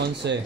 Once.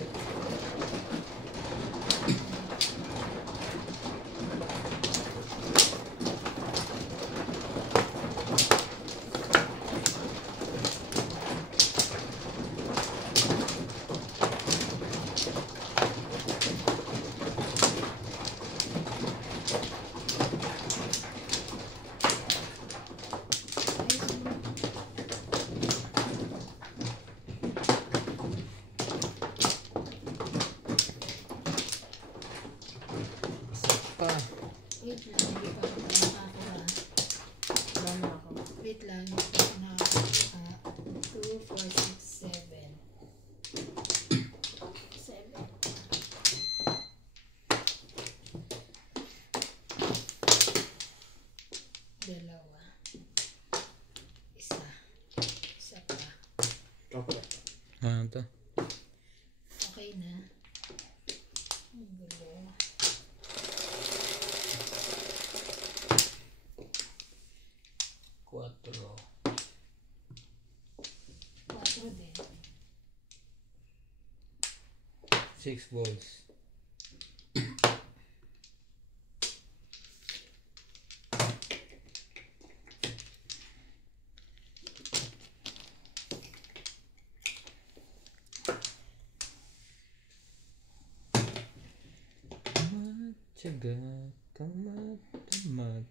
Wait lang, na 2, 4, 6, 7. 7. Dalawa. Isa. Isa pa. Ano to? Okay na. Ang gulo. Quattro. 4 din. 6 balls. Matyaga, tamad.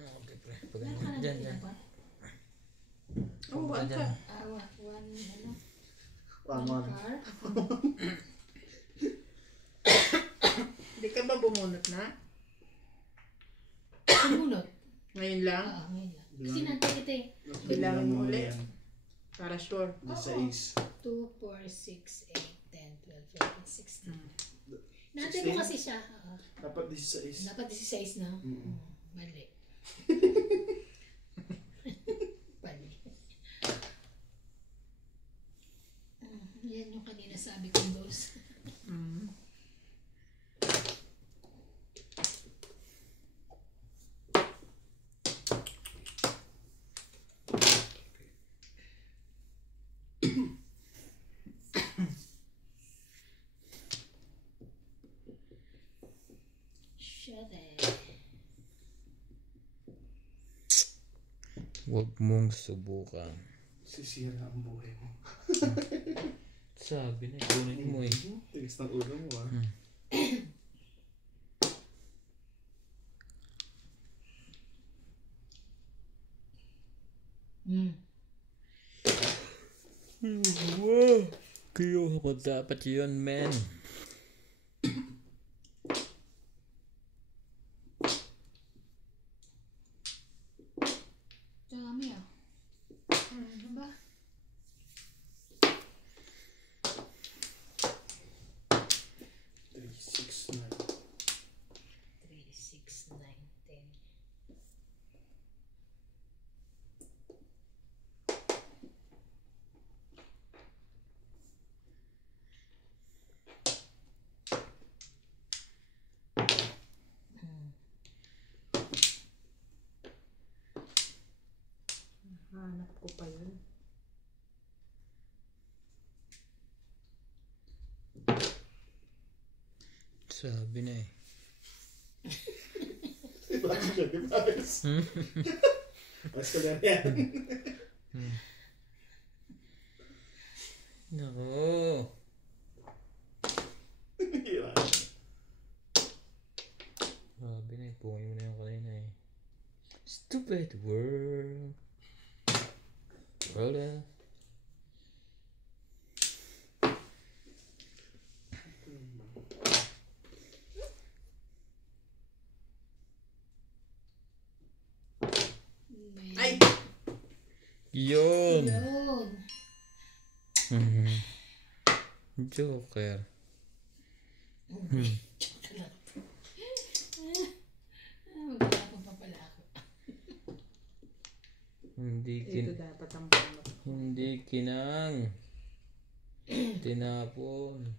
Okay, pre. Pagano. Diyan. Oh, one Diyan. car. One, ano? One. Car. Hindi ka ba bumunot na? Sumunod. Ngayon lang? Ngayon lang. Kasi natin kita eh. Bilangin mo ulit. Para sure. 2, 4, 6, 8, 10, 12, 13, 16. Natin mo kasi siya. Dapat 16. Dapat 16 na. Mali. Mali. Yan yung kanina sabi kong goals. Huwag mong subukan. Sisira ang buhay mo. Sabi na, kunin mo eh. Tigas ng ulo mo ah. Wow! Kaya ko dapat yun, man. Dami ah. Ano ba? Three, six, 9. 3, 6, 9, 10. Hanap ko pa yun. Sabi na eh. Bakit siya, di ba? Mas ko lang yan. Nako. Sabi na eh, pungin mo na yung kanina eh. Stupid world. World. Ay! Yun. Yun. Joker. Magkakapon pa pala ako. Kinang. Tinapon.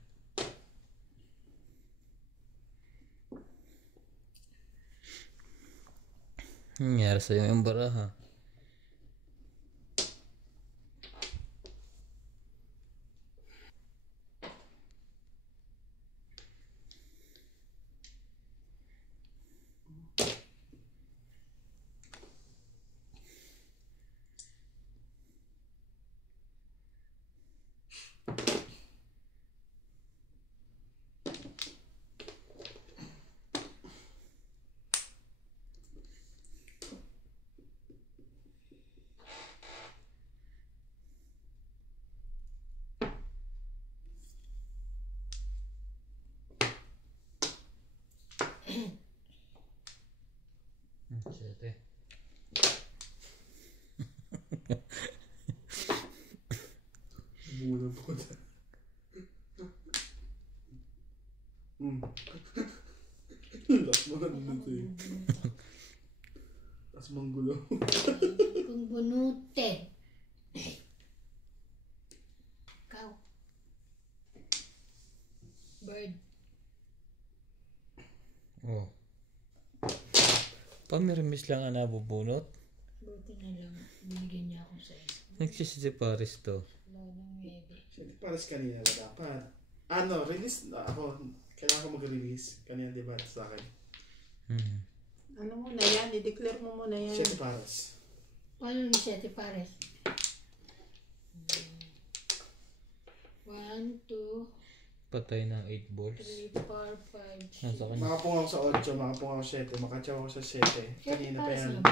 Nangyari sa'yo yung baraha. Siyete. Bunot ko na. Last mo na bunot eh. Last mong gulo. Kung bunutin. Ikaw. Bird. Oh. Pamiramis lang ang nabubunot. Buti na lang. Binigyan niya ako sa isa. Nagsisiparis to. Wala nang maybe. Siyempre, pares kanina na dapat. Release na ako. Kailangan ko mag-release. Kanina diba sa akin. Ano muna yan? I-declare mo muna yan. Siyempre, pares. Paano ni Sete Pares? 1, 2, Patay ng 8 balls. 3, 4, 5, 6. Nasa kanya. Makapung ako sa 8, makapung ako sa 7, makatsaw ako sa 7. Kanina pa yan.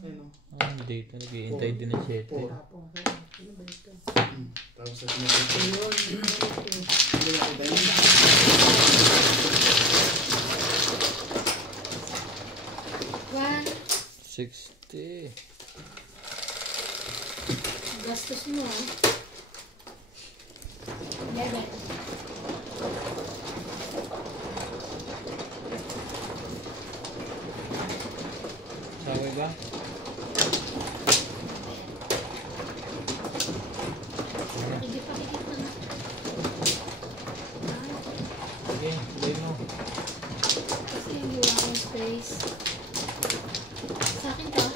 Ayun o. Hindi ito. Nag-iintay din ng 7. Tapong ko. Ano ba ito? Tapos sa sinasabit. Ayun. Hindi na kita yun. 60. Gastos mo ah. 11. Sabi ba? Hindi pa kikita na. Sige, play mo. Kasi hindi wala akong space. Sa akin to.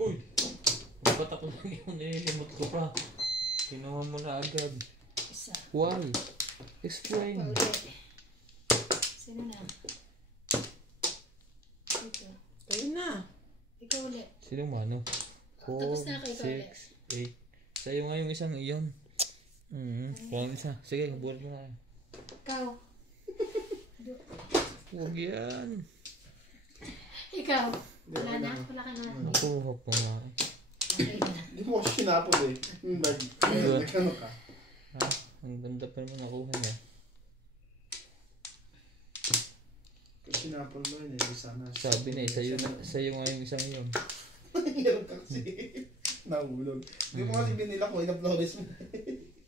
Uy! Ba't ako lang yung nililimot ko pa? Kinuha mo na agad. Isa. Why? Explain. Paulit. Sino na? Ito. Kayo na. Ikaw ulit. Sino mano? 4, Tapos na kayo, 6, 8. Sa'yo nga yung isang iyon. Kuha ang isa. Sige, buwan mo na. Ikaw. Huwag yan. Ikaw. Wala na? Wala ka na. Nakuha pa nga eh. Okay na. Hindi mo kasi sinapod eh. Yung bag. Nagkano ka? Ha? Ang ganda pa naman nakuha niya. Kung sinapod mo yun eh. Sana. Sabi na eh, sa'yo nga yung isang iyon. Meron ka kasi. Nahulog. Hindi mo kasi binila ko. Ilang flores mo.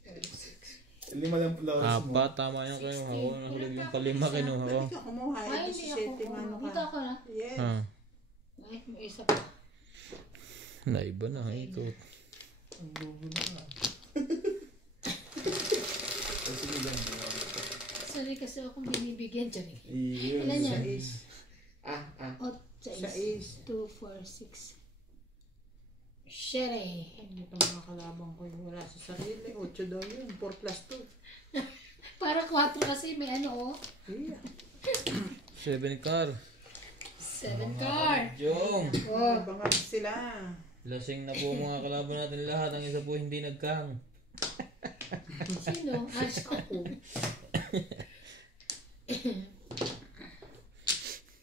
5, 6. 5 lang flores mo. Tama yung kinuha ko. Nahulog yung palima kinuha ko. Dali ka kumuha. Ay, Ito hindi si ako. Sete Mano Dito ka. ako na. Yes. Ay, may isa pa. Naiba na ito. Ang bubo na. Sige lang. Sorry kasi akong binibigyan dyan eh. Iyon. Ilan yan? O, 6. 2, 4, 6. Shere. Hindi pa mga kalabang ko yung wala sa sarili. 8 daw yun. 4 plus 2. Para 4 kasi may ano oh. Yeah. 7 car. 7 car. Jong! Oh. Abangan sila. Lasing na po mga kalaban natin lahat. Ang isa po hindi nagkang. Sino? Ako.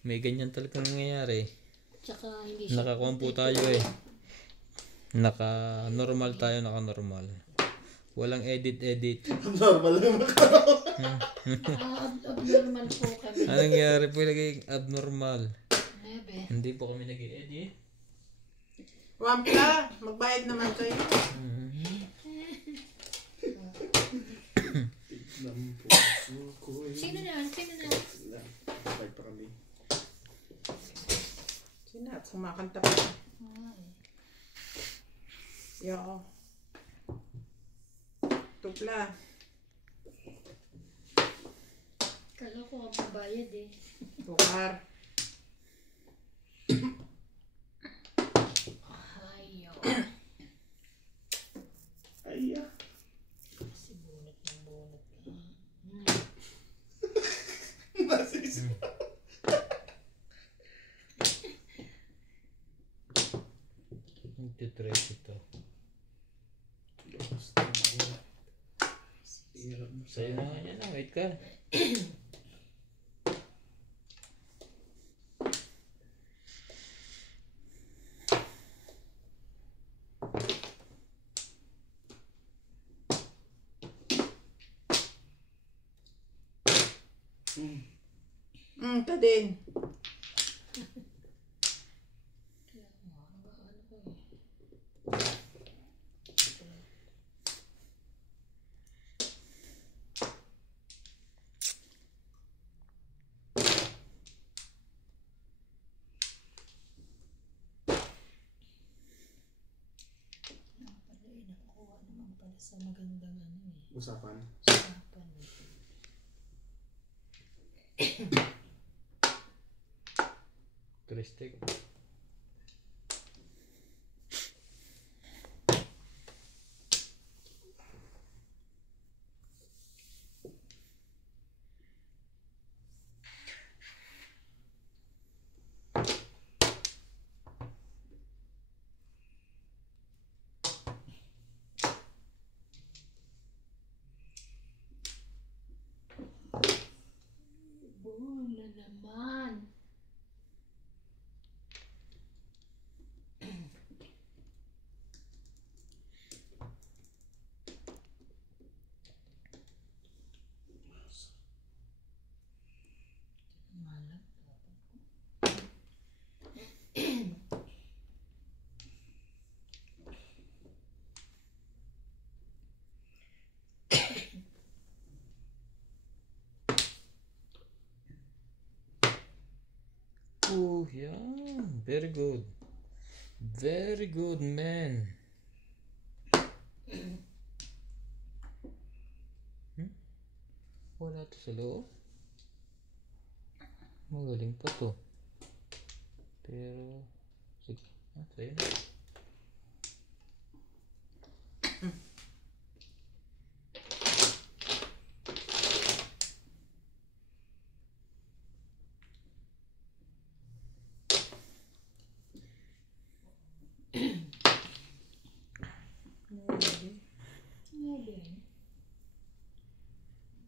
May ganyan talaga nangyayari. Tsaka hindi siya. Nakakuha po tayo eh. Naka-normal tayo, naka-normal. Walang edit. Normal lang ako. Abnormal po kami. Anong nangyayari po ilagay abnormal? 9. Hindi po kami nag-edit. Wampla, magbayad naman kayo. Tignan puso ko'y... Sino na? Bye pa kami. Sina, kumakanta pa. Yo. Tupla. Kala ko ang pabayad eh. Tukar. Ayaw. Ay, Kasi bunot ng bunot na. Nasis. Nagtitrace ito. Sa'yo na nga yan na. Wait ka. Ka din. Kaya nga, ano ko eh. Nakakuha naman pala sa magandang ano eh. Usapan. Usapan eh. Kristik. Bola naman. Malat. Oh, yeah. Very good. Very good, man. Wala to sa loob. Magaling pa to. Pero, sige. Sa'yo na. Ano ba yan?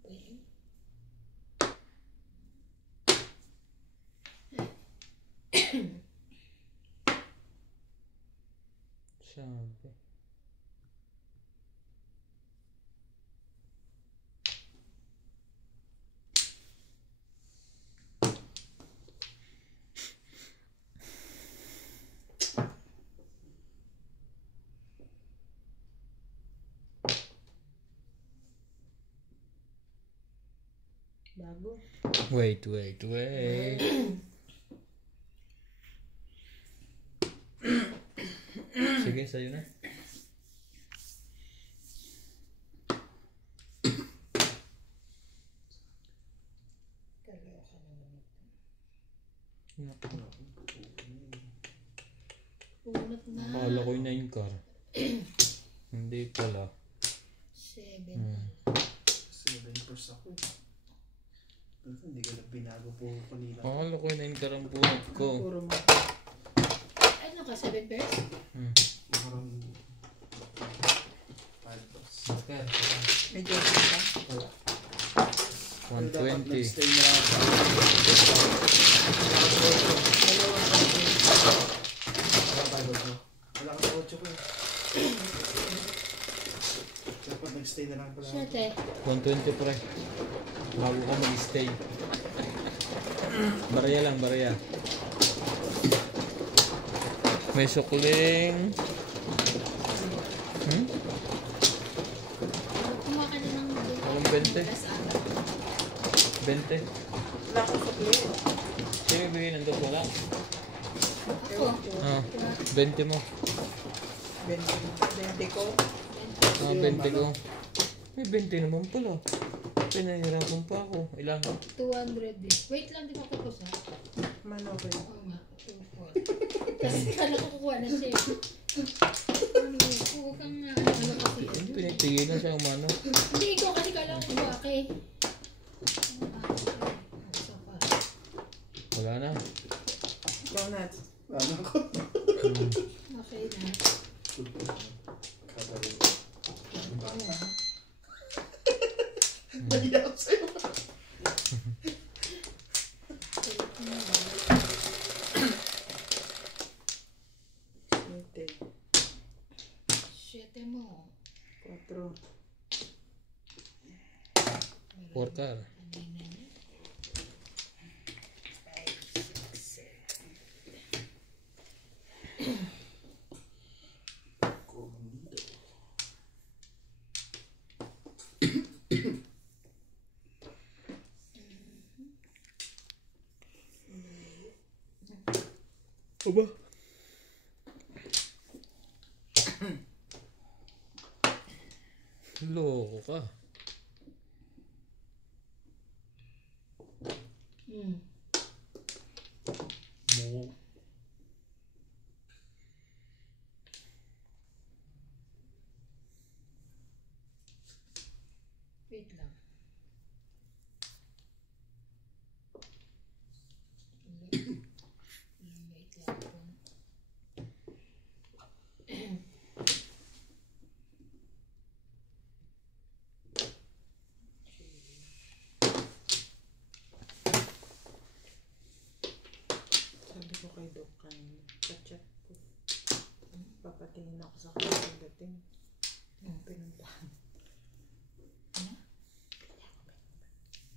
Ba yan? Sabi. Bago. Wait. Sige, sa'yo na. Kaloka naman ito. Naku. Bunot na. Akala ko yun na yung car. Hindi pala. 7. 7% ako. Hindi ka na binago po kanina. Akala ko yun na yung car ang bunot ko. Puro mo. Ano ka, 7 pairs? Parang 5+. Okay. May joke ka. Wala. 120. Nag-stay na lang ako. Wala ka sa 8 ko eh. Dapat nag-stay na lang pala. 7. 120 pre. Bago ka mag-stay. Barya lang, barya. May sukling. Kumuha ka na ng Walang 20. tas aga. 20. Wala akong sukli. Sino bigay ng dos? Wala. Ako. Ah, 20 mo. 20 ko. Ah, 20 ko. May 20 naman pala. Pinahirapan pa ako. Ilan? 200 din. Wait lang, di pa tapos ha? Manokin. Oo nga, 240. Kasi kala ko kukuha na siya. Huwag kang ano kasi. Pinitigilan siya umano. Hindi, ikaw kasi kala ko kukuha ka eh. Isa pa. Wala na. Ikaw na. Ano ko? Okay na. Kagaling. Oo nga. Nahiya ako sa'yo. Siyete mo. 4. 4 car. Aba. Loko ka. Mo. Wait lang. Wait lang po. Sabi ko kay Doc kanina. Ka-chat ko. Papatingin ako sa kanya pagdating. Pinuntahan.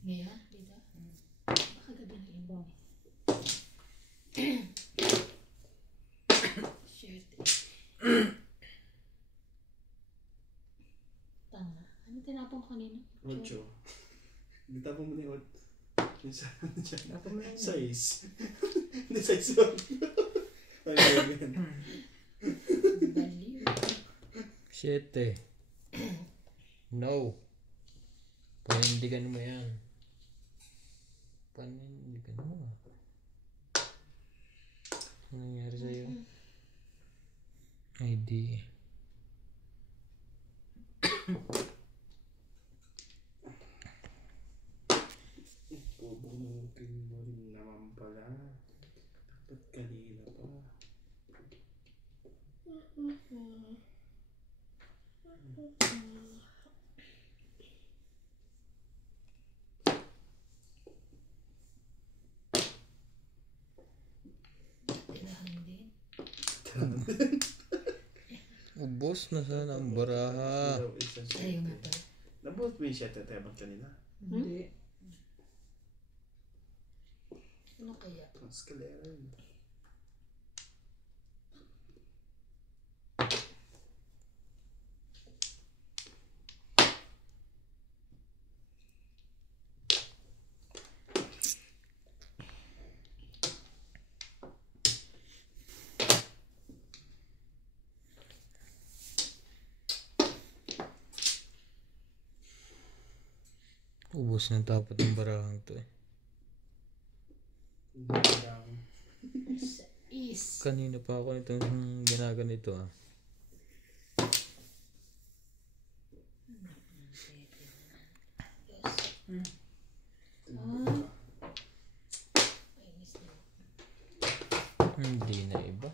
Ngayon? Dito? Baka gabi na iba. Shit. Tanga. Ano tinapon ko kanina? Ocho. Nagtapon mo na yung yung sa ano dyan? Ako mo na yun. Size. Hindi size lang. Ay, ganyan. Baliw. 7. No. Panindigan mo yan. Panindigan mo. Ano nangyari sa'yo? ID. Pubunutin mo rin naman pala. Dapat kanina pa. Tinahan din. Ubos na sana ang baraha. Ayaw nga pala. Nabuhat mo yung shot at tebang kanina? Hindi. Ano kaya? Ang skalera yun. Ubos na dapat ng barahang to eh. Sa is. Kanina pa ako nitong ginaganito ah. Painis na. Hindi na iba.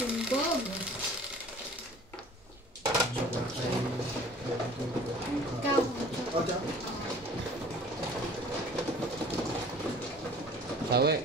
Tumbog. Ikaw. Oh, dyan. Sawi.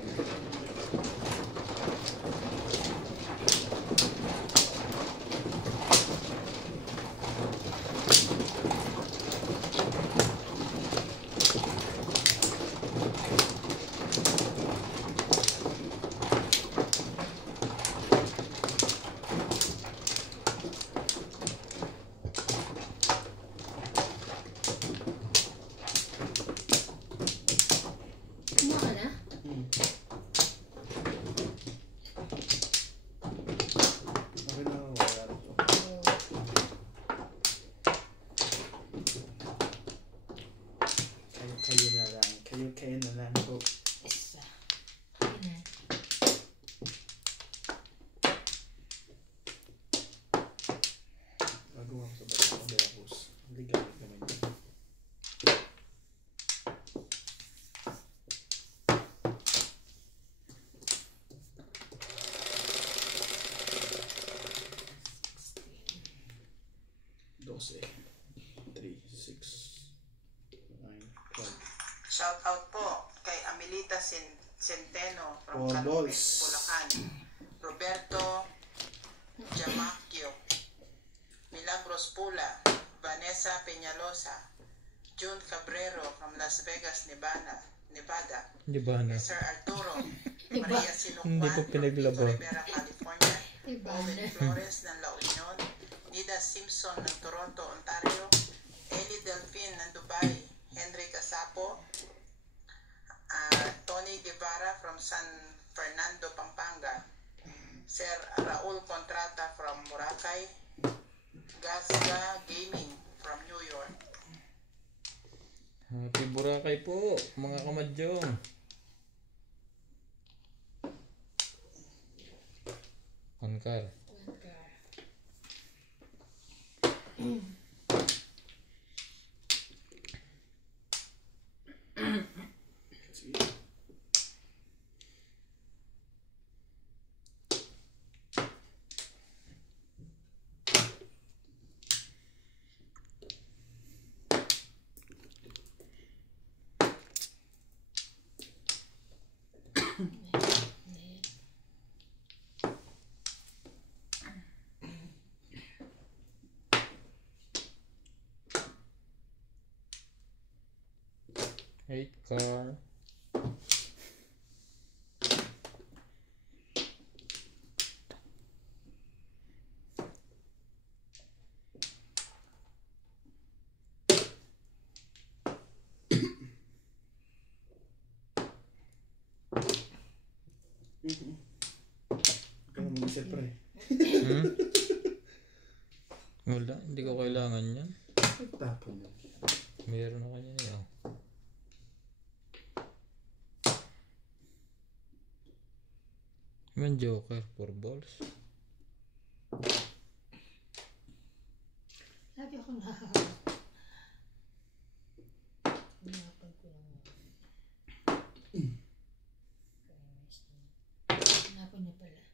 Four Calumet, balls. Bulacan. Roberto Jamacchio, Milagros Pula, Vanessa Peñalosa, June Cabrero from Las Vegas, Nevada. Di ba na? Sir Arturo, Maria Hindi Sinucuan ko from pinaglaba. Pico Rivera, California. Iba Owen na. Flores ng La Union, Nida Simpson ng Toronto, Ontario, Ellie Delfin ng Dubai, Henry Casapo, Tony Guevara from San Fernando, Pampanga, Sir Raul Contrata from Boracay, Gasga Gaming from New York. Happy Boracay po, mga kamadyong. Angkar. Eight car. Ikaw mag-isip pre. Wala, hindi ko kailangan yan. Tapon yun. Meron na kanya niya. Man Joker, 4 balls. Lagi ako nahahawak. Hinapan ko lang. Hinapan niya pala.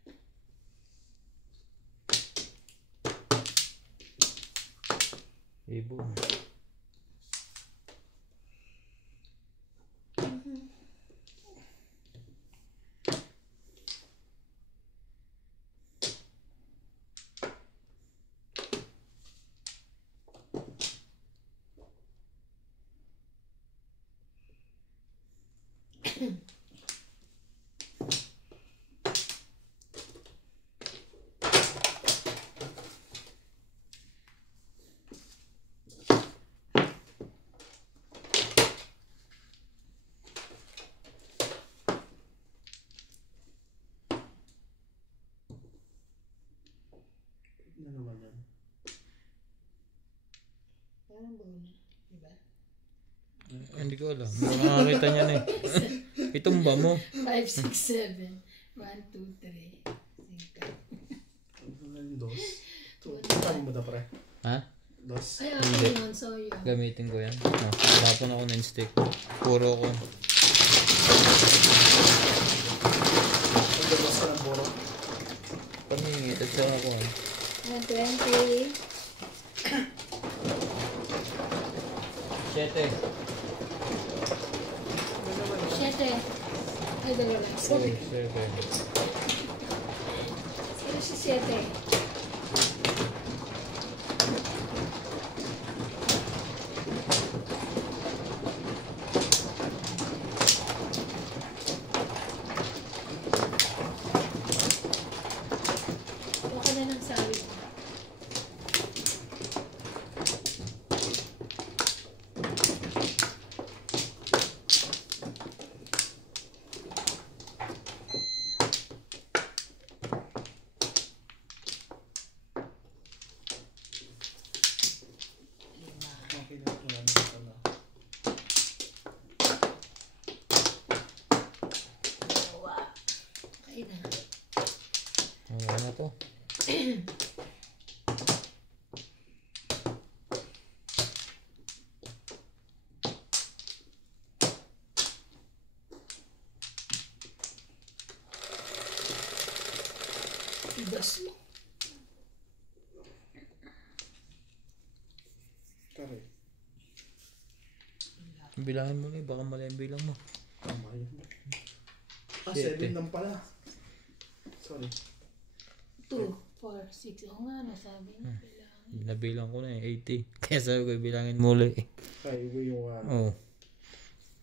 Ibo. Ano naman yan? Parang buo na. Diba? Hindi ko alam. Makakakita niya na eh. Itumba mo. 5, 6, 7. 1, 2, 3. 5. Ano na yung dos? Tayo mo na pre. Ha? Dos. Ay, Hindi. okay yun. So yun. Gamitin ko yan. Tapon ako ng stick. Puro ko. Ang dos ka ng boro. Pamingit at saka ako. 20. 7. 7. Ay, dalawa lang. 7. Sino si 7? Baka na ng sabi mo. Okay na. Wala na ito na. Dalawa. Okay na. Wala na to. Idas mo. Kare. Bilangin mo eh. Baka mali ang bilang mo. Tama yun. 7. 7 lang pala. Sorry. 2, 4, 6. Oo nga, nasabi mo. Kailangan. Nabilang ko na 80. Kaya sabi ko, bilangin mo ulit. Highway yung Oh.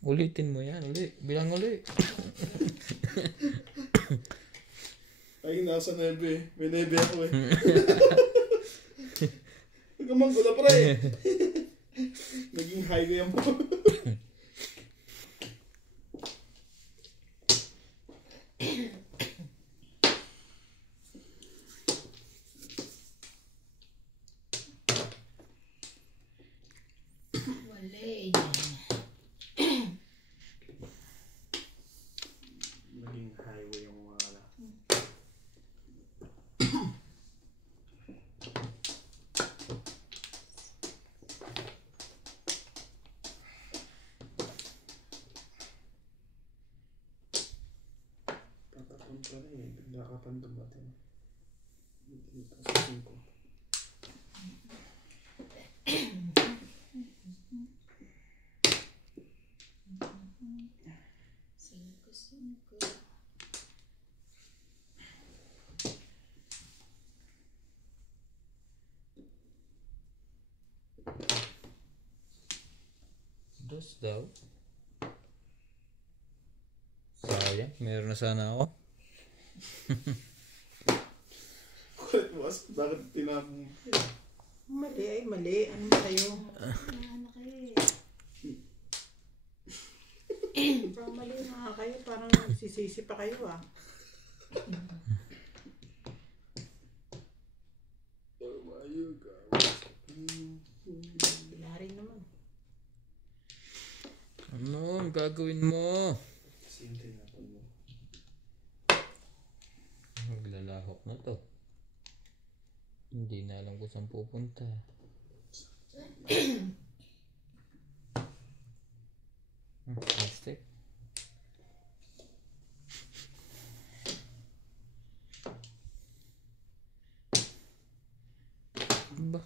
Ulitin mo yan, uli. Bilang uli. Ay, nasa 9. May 9 ako eh. Nagkamanggulo pa rin. Naging highway ang po. Wala. Naging highway yung wala. Patatong pa rin eh. Bigla ka pang dumating. Dito sa 5. Dos daw. Sayang, meron na sana ako. Kulit mo as, bakit tinapong? Mali ay mali. Ano ba kayo? Ano kayo Parang mali na kayo. Parang sisisi pa kayo ah. Bilari naman. Ano ang gagawin mo? Kasi yung tinapon mo. Maglalahok na to. Hindi na alam kung saan pupunta. Plastic. Ba?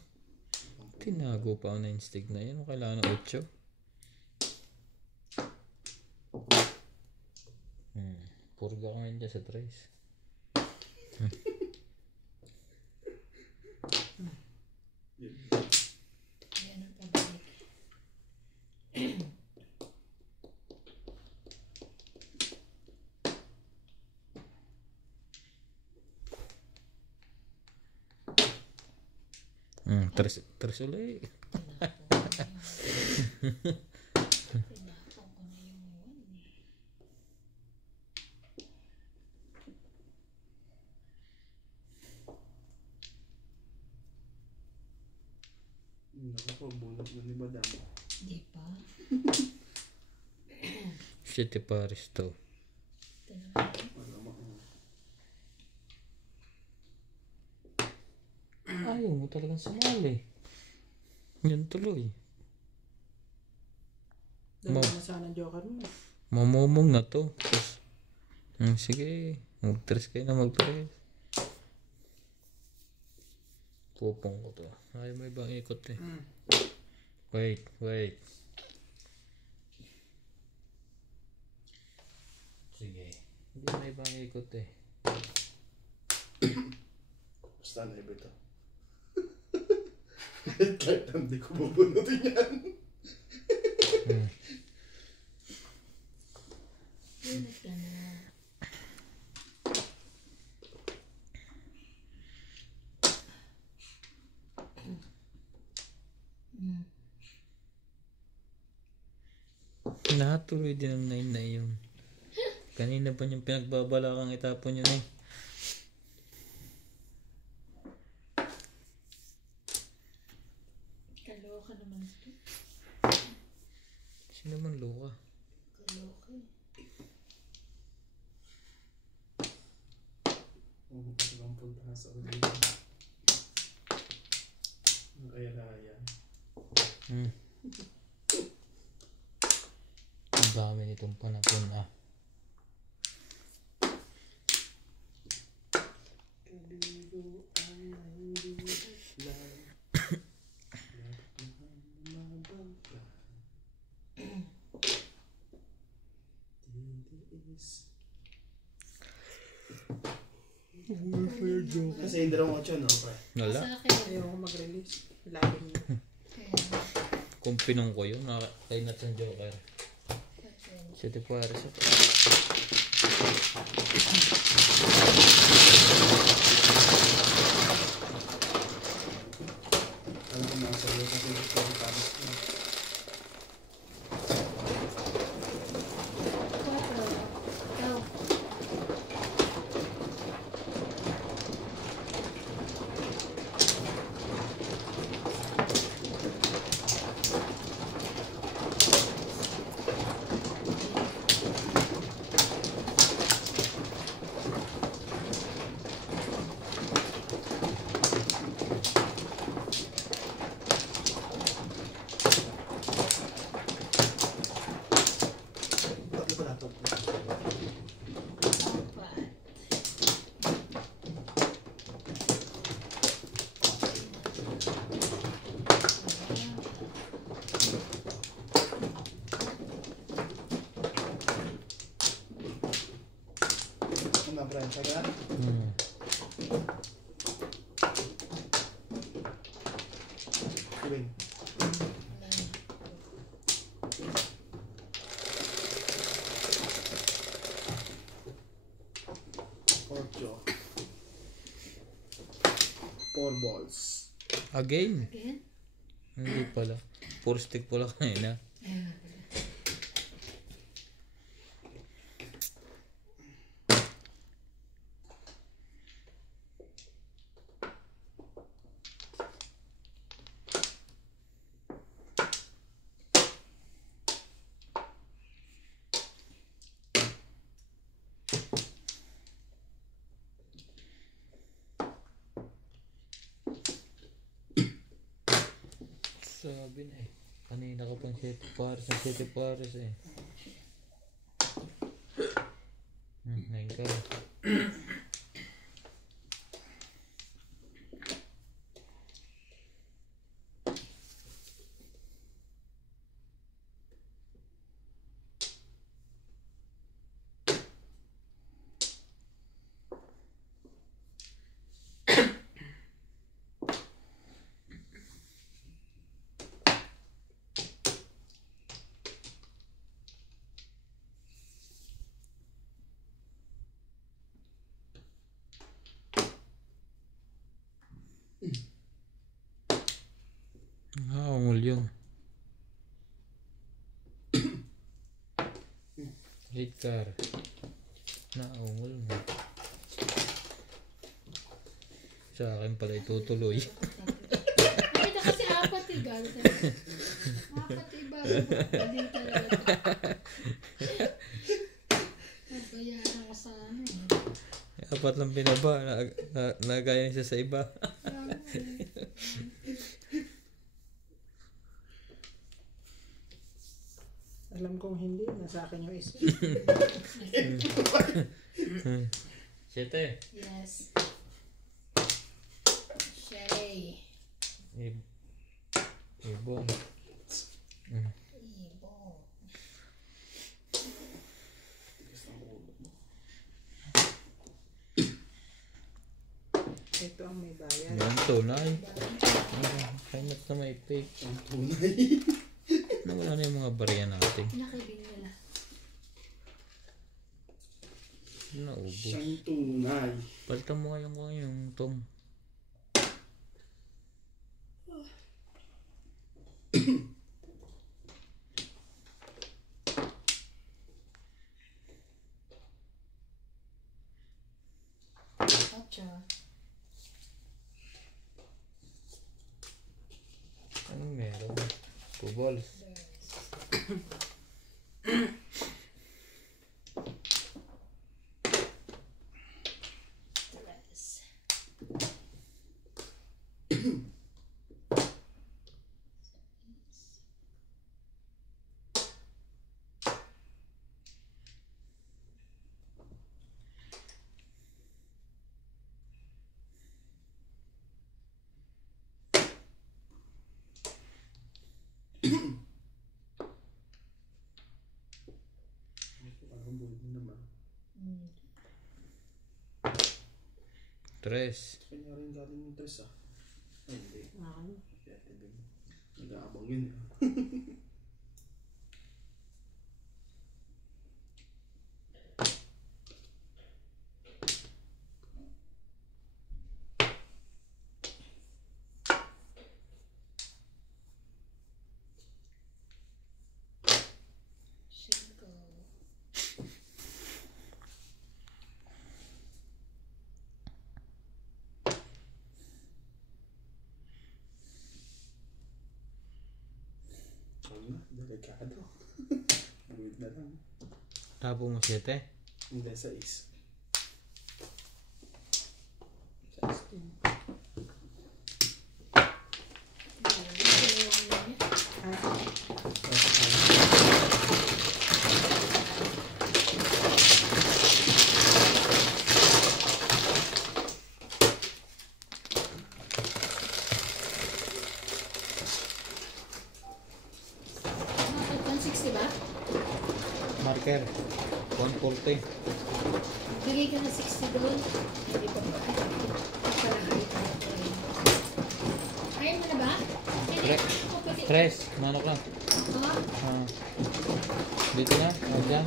Tinago pa ako na instig na yan. Kailangan ng 8. Purga ko ngayon dyan sa trace. Yan ang pabalik. Tres ulit. Pinapong ko na yung 1. Nakapabunot na ni Madam. Di pa. Shit, Paris to. Ito naman. Ayaw mo talagang sumali. Yun tuloy. Dalawa na sana ang joker mo. Mamumong na to. Tapos, sige, mag-tres kayo na mag-tres. Pupong ko to. Ayaw mo ibang ikot eh. Wait. Sige. Hindi mo ibang ikot eh. Basta na iba ito. Kahit hindi ko bubunutin yan. Unit ka na. Natuloy din ang 9 na yun. Kanina pa niyang pinagbabalakang itapon yun eh. Kaloka naman ito. Sino man luka? Kaloka eh. Ibang pagpasa ko dito. Nakaya-raya. Ang dami nitong panapon ah. Kaligo ang hindi lang. Titiis Kasi hindi lang 8, no? Pre? Wala. Sa akin. Ayoko mag-release. Laging Kaya, Kung pinong ko yun, nakainat ng Joker. City Paris. Ano kung nasa iyo kasi gusto ko tapos na. 4. Go. Tatlo pa laptop. 4. Ano na, pre? Saga? Swing. 4 balls. Again? Again? Hindi pala. 4 stick pala kanina. Ayun. Sabi na eh. Kanina ka pang City Paris ng City Paris eh. Ngayon ka. Ungol yun. Red car. Naungol mo. Sa akin pala itutuloy. Ay, na kasi 4 eh. Galo talaga. 4 iba. Galing talaga. Nagbayaran ko sa ano eh. 4 lang binaba. Nagaya siya sa iba. alam kong hindi. Nasa akin yung isa. 7. Yes. Sherry. Ibon. Ibon. Ito ang may bayan. Yan, tunay. Kainat na may fake. Ang tunay. Nawala na yung mga barya natin. Nakibig nila. Naubos. Siyang tunay. Palitan mo yung Tom. Ocho. Anong meron? 2 balls. Tres. Tres. Kanya rin galing yung 3 ah. Ay, hindi. Ano? Nag-aabang yun. Cinco. Ano na, delikado. Wait na lang. Tapo mo 7. Hindi, 6. 16. Bakit 160 ba? Marker. 140. Bigay ka na 60 doon. Hindi pa ba? Para kaya mo na ba? Tre. Tres. Manok lang. Oh, Ah. Dito na. O dyan.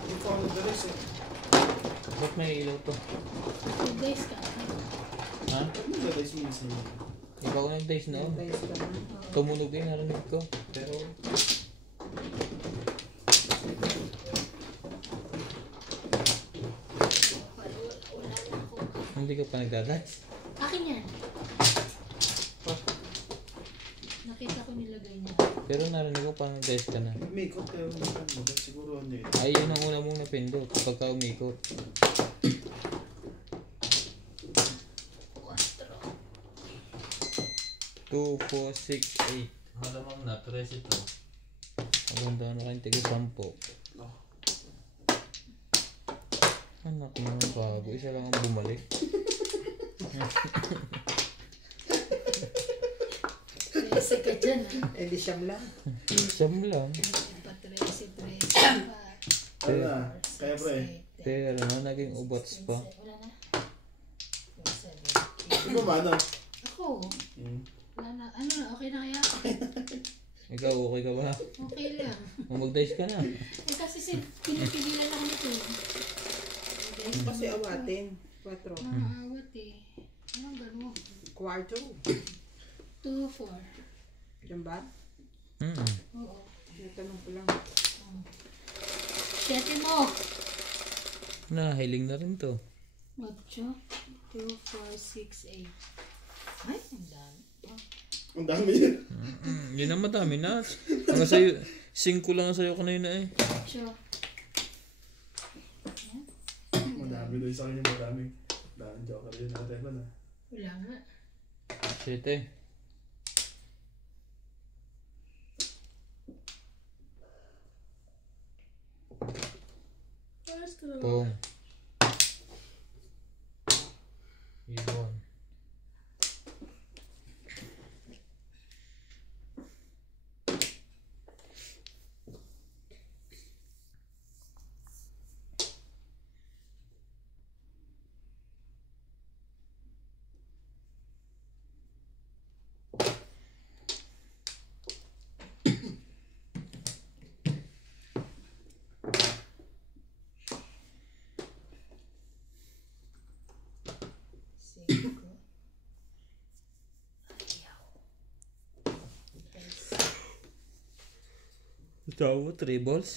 Hindi ko ano dalas eh. Ba't may ilaw to? 2 days ka. Ha? Ba't mo dalas mo mismo? Ikaw nag-dice na. Dice ka na. Tumunog din. Narinig ko. Pero Wala na ako. hindi ka pa nagdadice. Akin yan. Nakita ko nilagay niya. Pero narinig ko pa nag-dice ka na. Umikot pero maganda siguro ano yun. Ay, yun ang una mong napindot. Kapag ka umikot. 2, 4, 6, 8. Malamang na. 3 ito. Maganda na kayong tiga 10. Oh. Anak mo ng bago. Isa lang ang bumalik. Trese ka dyan ah. Eh, di siyam lang. Siyam lang. Pa 13, 13 pa. Ano na? Kaya pre. Pero naging ubots pa. Wala na. Di ba ba ano? Ako. Hmm. Wala na. Ano na? Okay na kaya? Ikaw, okay ka ba? Okay lang. Mag-dice ka na. Eh kasi pinipigilan ako nito. Kasi awatin. 4. Nakaawat eh. Anong gano'n? Kwarto. 2, 4. Yan ba? Oo. Natanong ko lang. Siyete mo. Nahiling na rin to. 8, 2, 4, 6, 8. Ay, ang dami. Ang dami yun. Yun ang madami na. Ang sa'yo, 5 lang ang sa'yo kanina eh. Sure. Madami doon sa kanya, madami. Dahil joker yun. Nakatay ba na? Wala nga. 7. Pong. Ibon. Tahu 3 balls.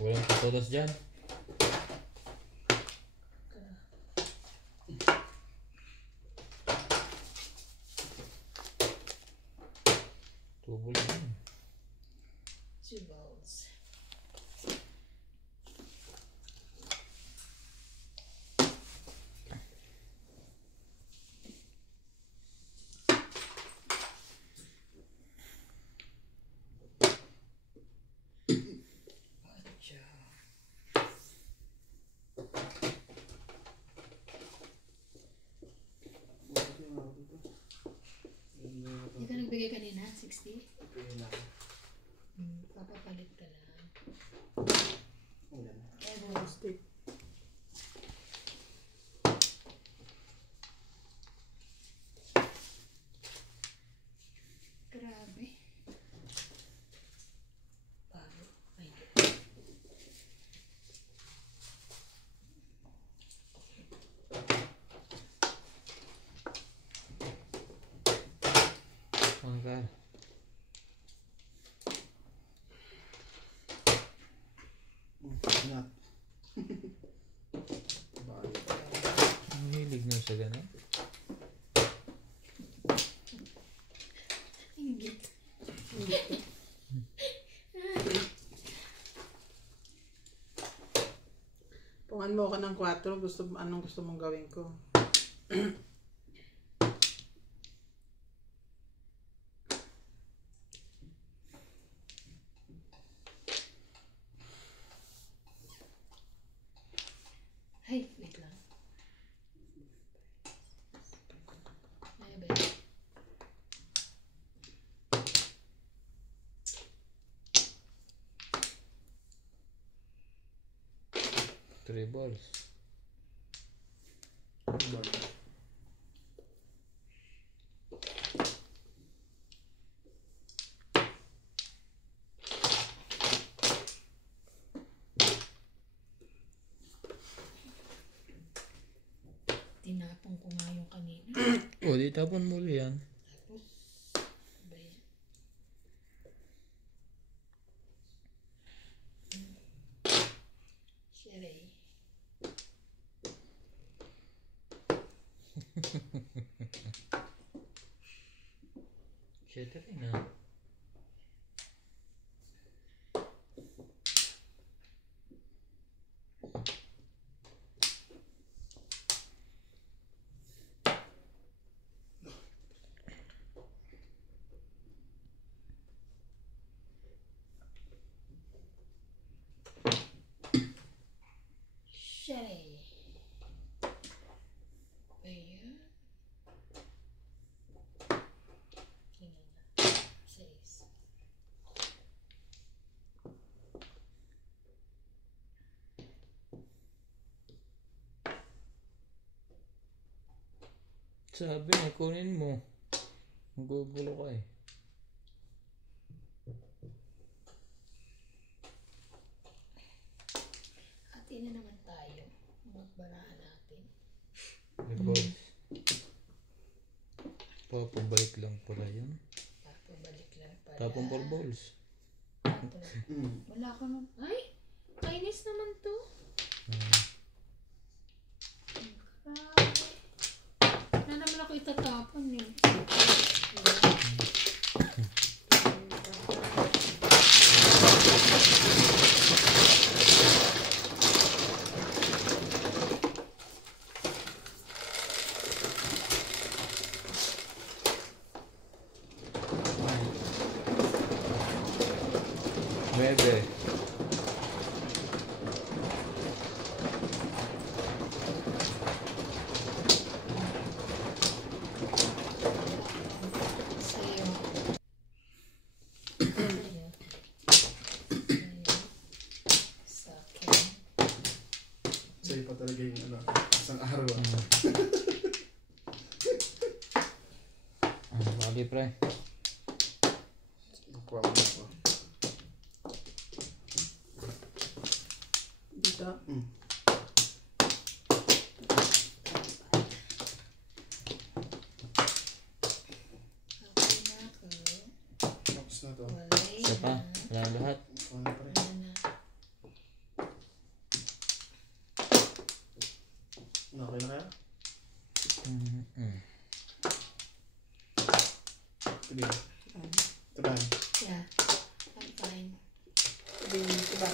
Walang katodos dyan. Tubol yan. 2 balls. Hindi ka nagbigay kanina. 60? Okay lang. Papapalit ka lang. Ayan. Stick. Grabe. Bago. Ay, Tangkar. Ingat. Balik. Ang hilig na sa gano'n. Ingit. Pungan mo ka ng 4, anong gusto mong gawin ko? Ay, wait lang. Ay, ba? 3 balls. Balik. Tinapong ko nga yung kanina. O, di tapon muli yan. Tapos, ba yan? Sherry. Shit rin na. Sherry. Ayan. Tingnan na. 6. Sabi na, kunin mo. Gugulo ka eh. Ati na naman tayo. Magbaraan natin. 3 balls. Papabalik lang pala yun. Papabalik lang pala. Tapon 4 balls. Tapos, wala ka nun. Ay! Kainis naman to. Grabe. Na naman ako itatapon yun. Bebe. Sa'yo. Sa'yo. Sa'yo. Sa akin. Sa'yo pa talaga yung ano, isang araw. Bali pre. Nakuha ko na ako. Dito. Okay na ako. Tapos na to. Walay Isa pa. na. Wala na lahat. Ano pa rin? Wala na. Okay na kaya? Sige. Tabahan. Yeah. I'm fine. Sabihin mo, diba?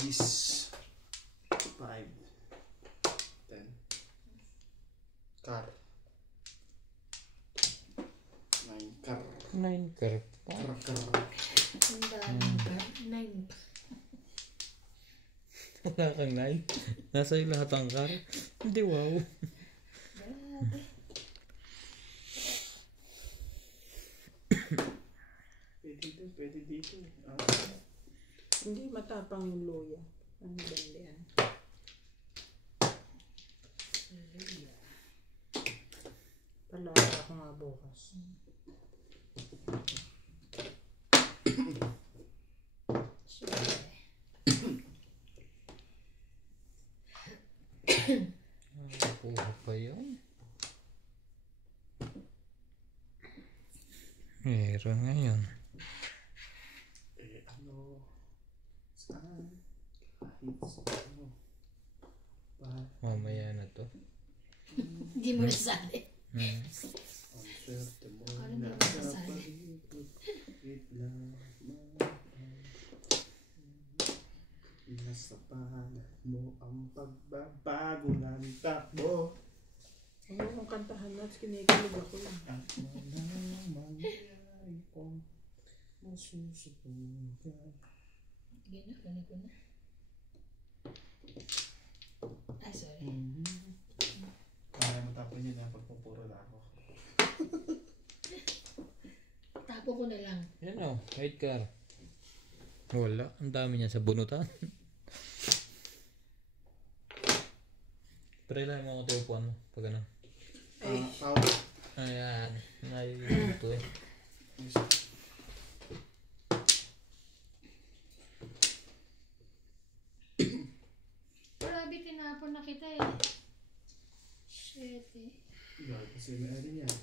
This 5 10 car 9 car 9 curve pa. car Ang daming pa. 9 pa. Wala kang 9. Nasa iyo lahat ang car. Hindi, wow. Grabe. Pwede dito. Hindi matapang yung luya. Ang ganda yan. Palaka ako nga bukas. Kuha pa yun. Meron ngayon. Saan? Kahit ano. Mamaya na to. Hindi mo nasabi. Ang swerte mo Ano na ba nasabi? kapagigit lamang. Nasa pangalan mo ang pagbabago ng takbo. Ano kung kantahan na, kinikilig ako yun. At walang mangyayari kung masusubukan. Sige na, kunin ko na. Ay, sorry. Kaya matapon yun na pagpupuro na ako. Tapo ko na lang. Yan o, white car. Wala, ang dami niya sa bunutan. Pero lang mo ako tiupuan mo, pag ano. Ayan, naiiwan ito eh. Grabe, tinapon na kita eh. Shit eh. Kasi may ano yan.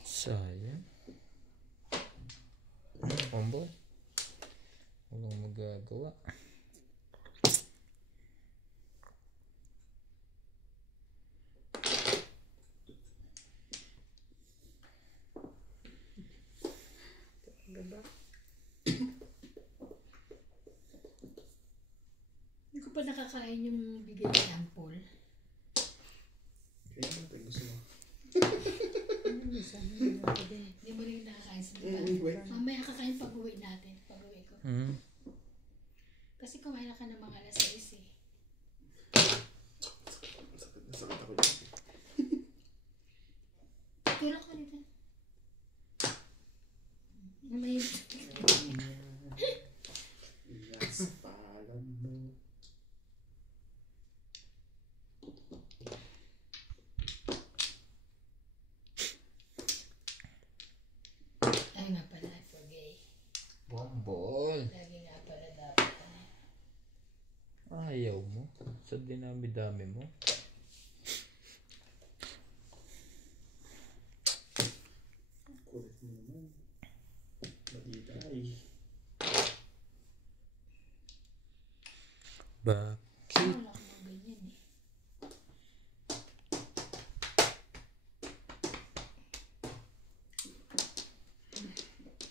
Sayang. Combo. Walang magagawa. Ganda. Hindi ko pa nakakain yung bigay ni Ampol. Kaya natin gusto mo. Hindi mo rin nakakain sa Wait. Mamaya kakain pag-uwi natin. Pag-uwi ko. Kasi kumain na ka ng mga alas 6 eh. Nasakit ako dyan. Tulak ko dito. May... Nasa palan mo. Ay nga pala, I forget. Bambol. Lagi nga pala dapat. Ayaw mo. Sa dinami-dami mo. Kulit mo naman. Maditay. Bakit? Wala ko mga ganyan eh.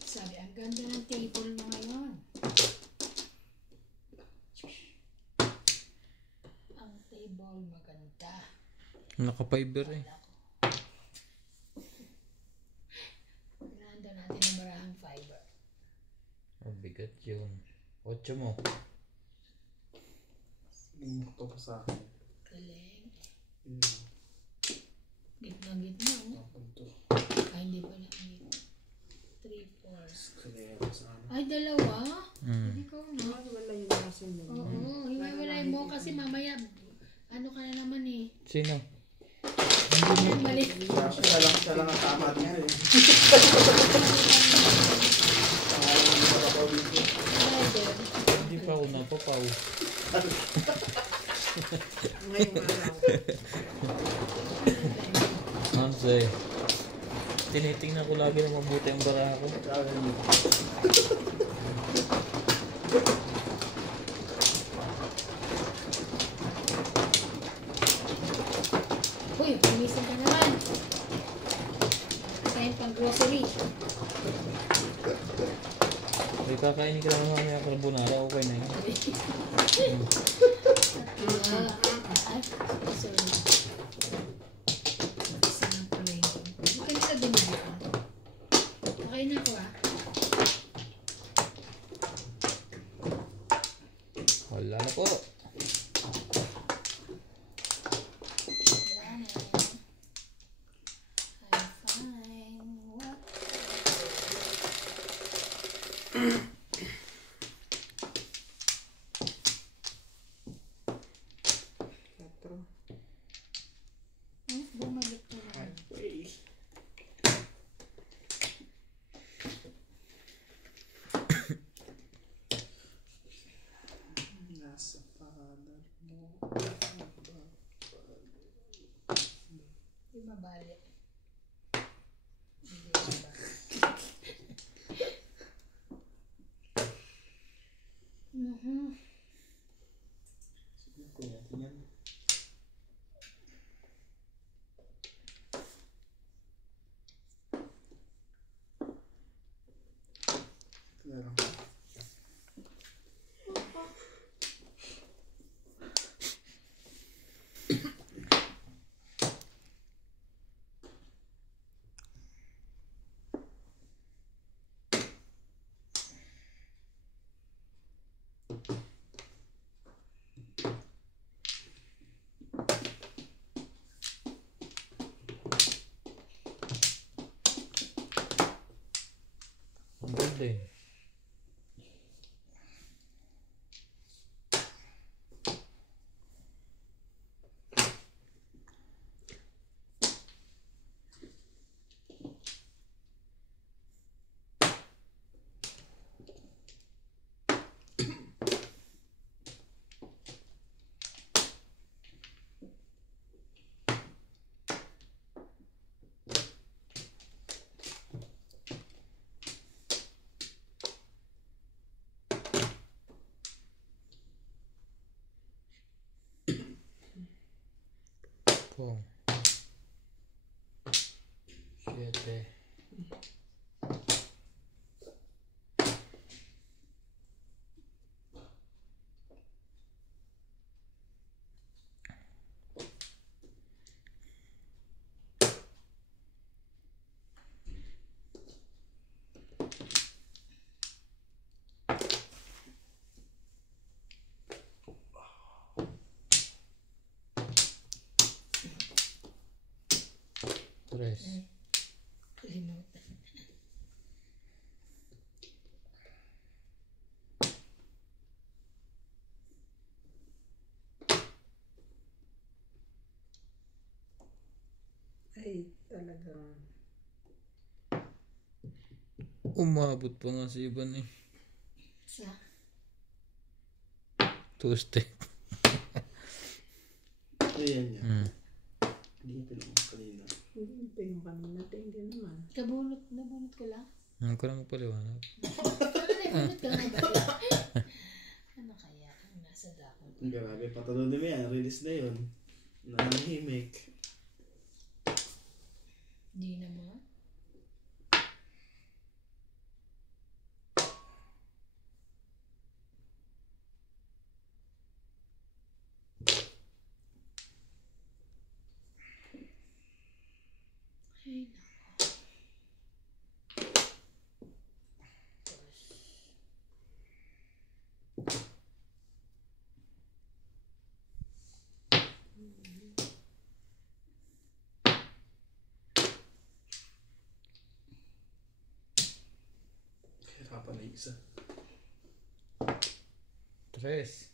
Sabi, ang ganda ng table mo ngayon. Ang table maganda. Naka-fiber eh. Kailangan daw natin ng maraming fiber. Oh, bigat yun. 8 mo. Ito pa sa akin. Galing. Yeah. Gitna-gitna, no? Ito. Ay, hindi pala. 3, 4. Kaya ako sa akin. Ay, dalawa? Hindi ko, no? Wala yung nasa mo. Oo, hiwalay mo kasi mamaya, ano ka na naman eh. Sino? Mali. Siya lang ang tama dito eh. Pangalan mo na ako dito. Hindi pa ako napapaw. Ngayong araw. Hansay. Tinitingnan ko lagi na mabuti ang baraha ko. Uy, pumisan ka naman. Kain pang grocery. May kakainin ka lang mamaya carbonara. Okay na yun. Ay, sorry. Isa lang pala yun. Huwag ka na sa binili ko. Okay na ako ah. Wala na po. Wala na. I'm fine. What? Katro. Bumalik na lang. Highway. Nasa father mo. Di ba bali? Hindi ba bali? Sige, kuya, tingnan. Ito na lang. Ang ganda eh. Pong. 7. Tres. Kalimutan. Ay, talagang. Umabot pa nga si Ivan eh. Sa? Tuesday. Ayan niya. Hindi ko lang kanina. Hindi pa yung kanina. Hindi naman. Nabunot ko lang. Ano ko lang magpaliwanag? Nabunot ka na ba? Ano kaya ang nasa dako? Grabe, patalo na yan. Release na yun. Nanahimik. Di na mo? Ay, nako. Hirapan na yung isa. Tres.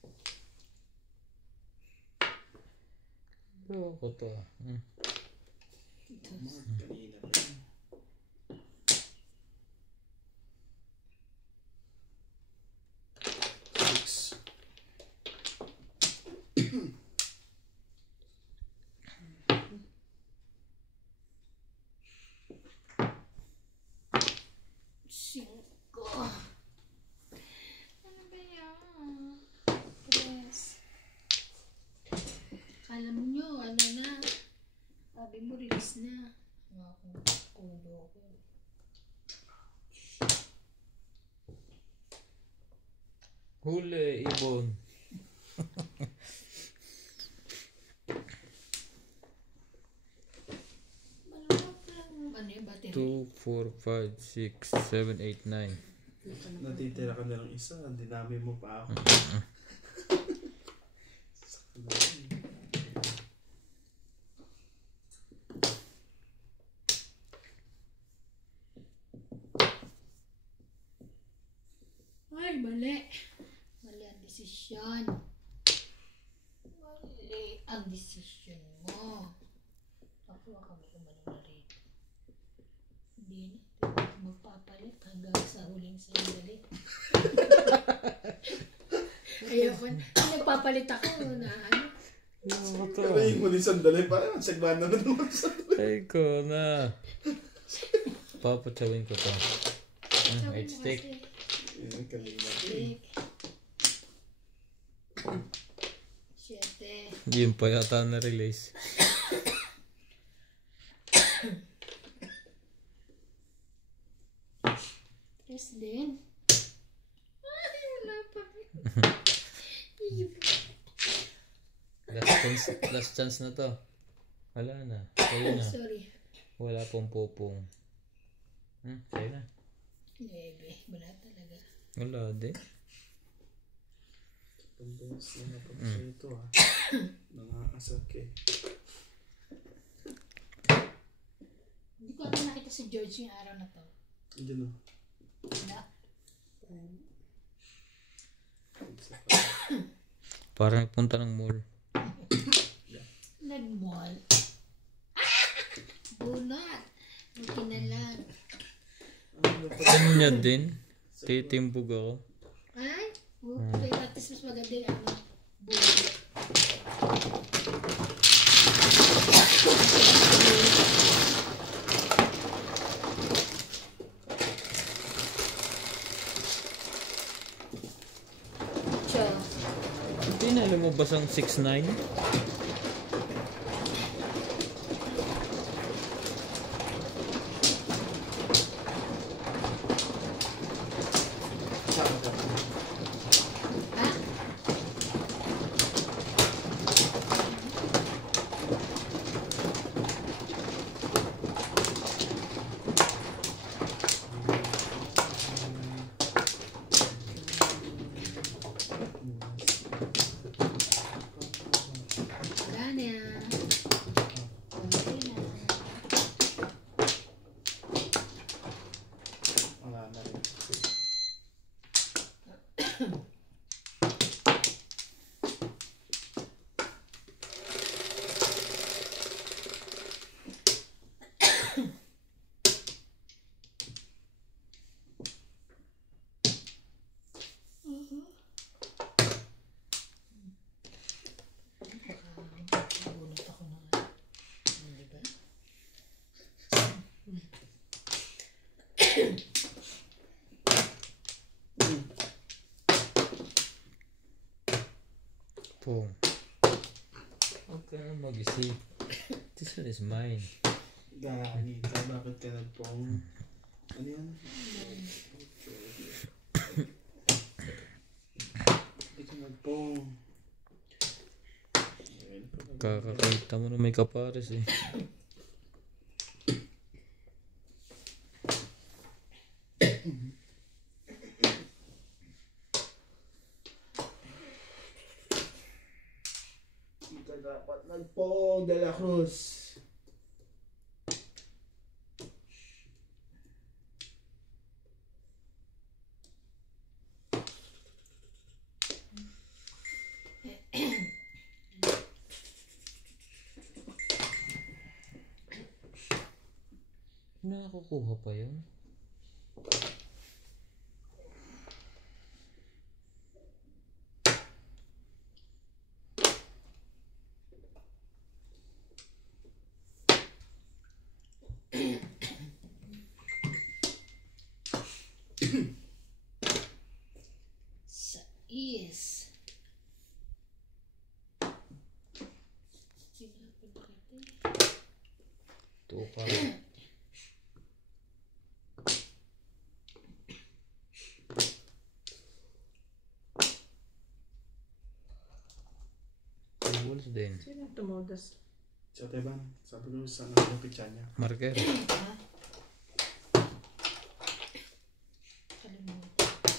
Loko to ah. Mark kanina pa. Six. Cinco. Ano ba yan? Tres. Alam nyo, ano na. Sabi mo, release na. Mga kulo ko. Huli, Ibon. Malulok lang. Ano yung battery? 2, 4, 5, 6, 7, 8, 9. Natitira ka na ng isa. Dinami mo pa ako. Ay, mali. Mali ang desisyon. Mali ang desisyon mo. Ako kami umano na rin. Hindi na. Magpapalit hanggang sa huling sandali. Ayoko. Nagpapalit ako na ano. Pero yung muli sandali, parang sagbahan naman naman sandali. Ay ko na. Papatsawin ko to. Eight stick. Yan, kanina. Stick. 7. Yun pa yata na-release. Yes din. Ay, wala pa. Last chance na to. Wala na. Sa'yo na. Sorry. Wala pong pupong. Sa'yo na. 9. Wala talaga. Wala din. Pambayas na napag ito ah. Nangaasar ka eh. Hindi ko ata nakita si George yung araw na to. Diyan o. Wala. Parang nagpunta ng mall. Nag-mall. Bunot. Buti na lang. Ano niya din? Titimbog ako. Ay? Okay, at least mas maganda yung ano. Bunot. Siya. Hindi na lumabas ang 6'9". Ha? Wala na. Okay na. Wala na rin. Bunot ako na. Di ba? Pong. Huwag ka na mag-isip. This one is mine. Gagi, bakit ka nagpong? Ano yan? Bakit ka nagpong? Kakakita mo na may kapares eh. Hindi ka dapat nagpong, De La Cruz. Nakakuha pa yun? Sais. Tinapon natin. Tuka. Balls din. Sino yung tumodas? Sa Teban, sabi ko sa nakapit siya niya. Marker. Ha? Kalimutan.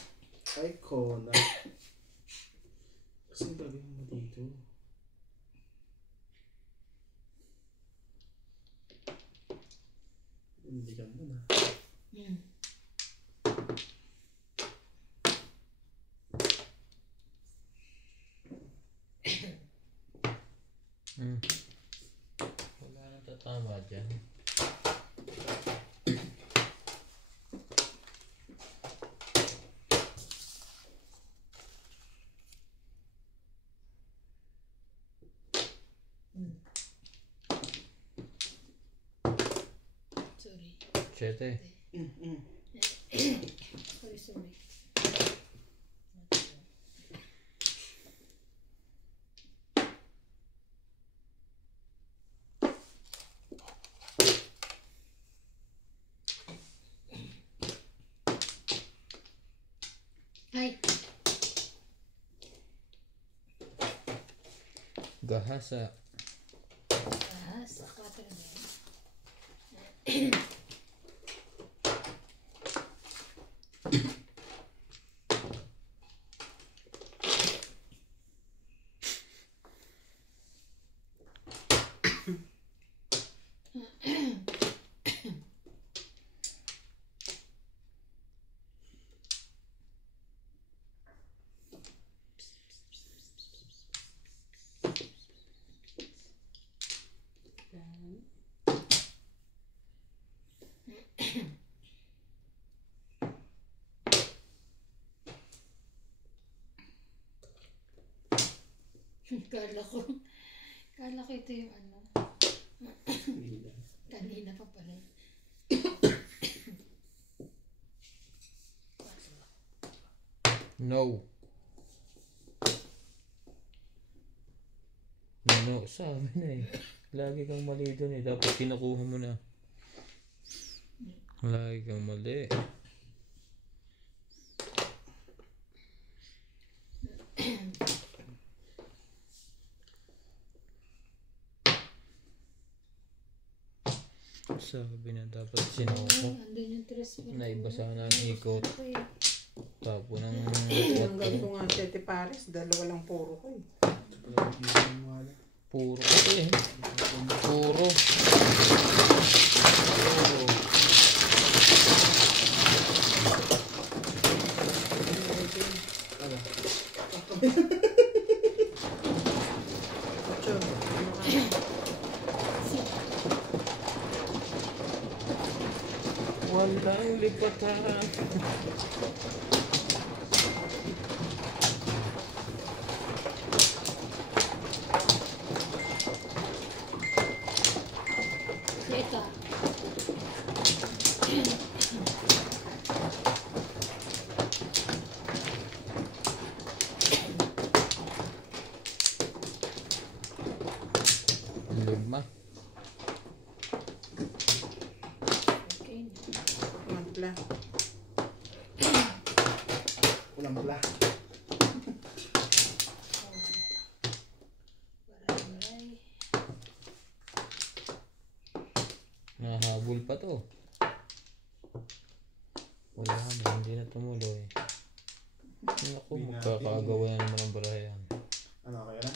Ay, Kona. Kasi gagawin mo dito. Hindi ka muna. 7. Sorry. Ay, Gahasa. sa 4 na yun. Kala ko ito yung ano. Kanina pa pala. No. No, sabi na eh. Lagi kang mali dun eh. Dapat kinukuha mo na. Lagi kang mali. Sabi na dapat sinuko. Andun yung tres mo. Naiba sana ang ikot. Tapo ng Hanggang ko nga 7 pares, 2 lang puro ko eh. puro kasi eh. Puro. Walang lipatan. Ito. Lima. Okay. Mantla. Walang bla. Waray-waray. Nahabol pa to. Wala na, hindi na tumuloy. Naku, magkakagawa na naman ang barayan. Ano kaya na?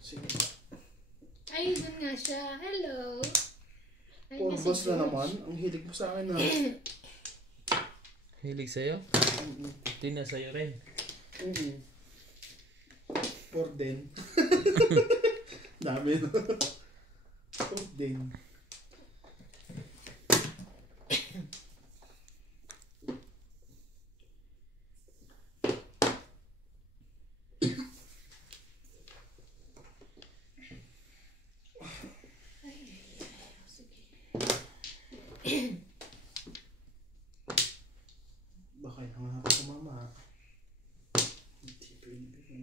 Sige. Ay, dun nga siya. Hello. Ay, Poor nga si boss na George. naman. Ang hilig mo sa akin na. Hilig sa'yo? Hindi na sa'yo rin. Poor din. Dami no. Poor din. Baka yung mga kumama. Hindi pwede.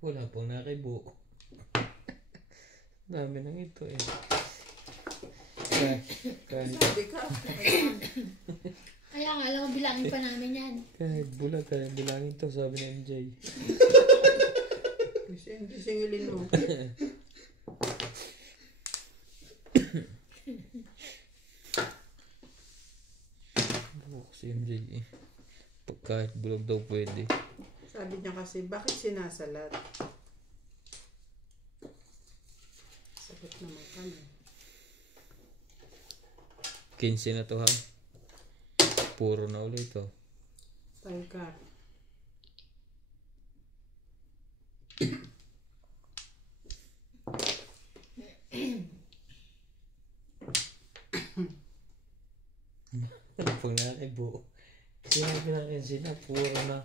Wala pong nakibo. Dami nang ito eh. Kahit Sabi ka. Kaya nga, alam mo, bilangin pa namin yan. kahit bulag, kaya bilangin to, sabi ni MJ. Hindi singilin mo. Buko si MJ eh. Kahit bulag daw pwede. Sabi niya kasi, bakit sinasalat? Sagot naman kami. 15 na to ha. Puro na ulit to. Tangkar. Sinabi natin sila, puro na.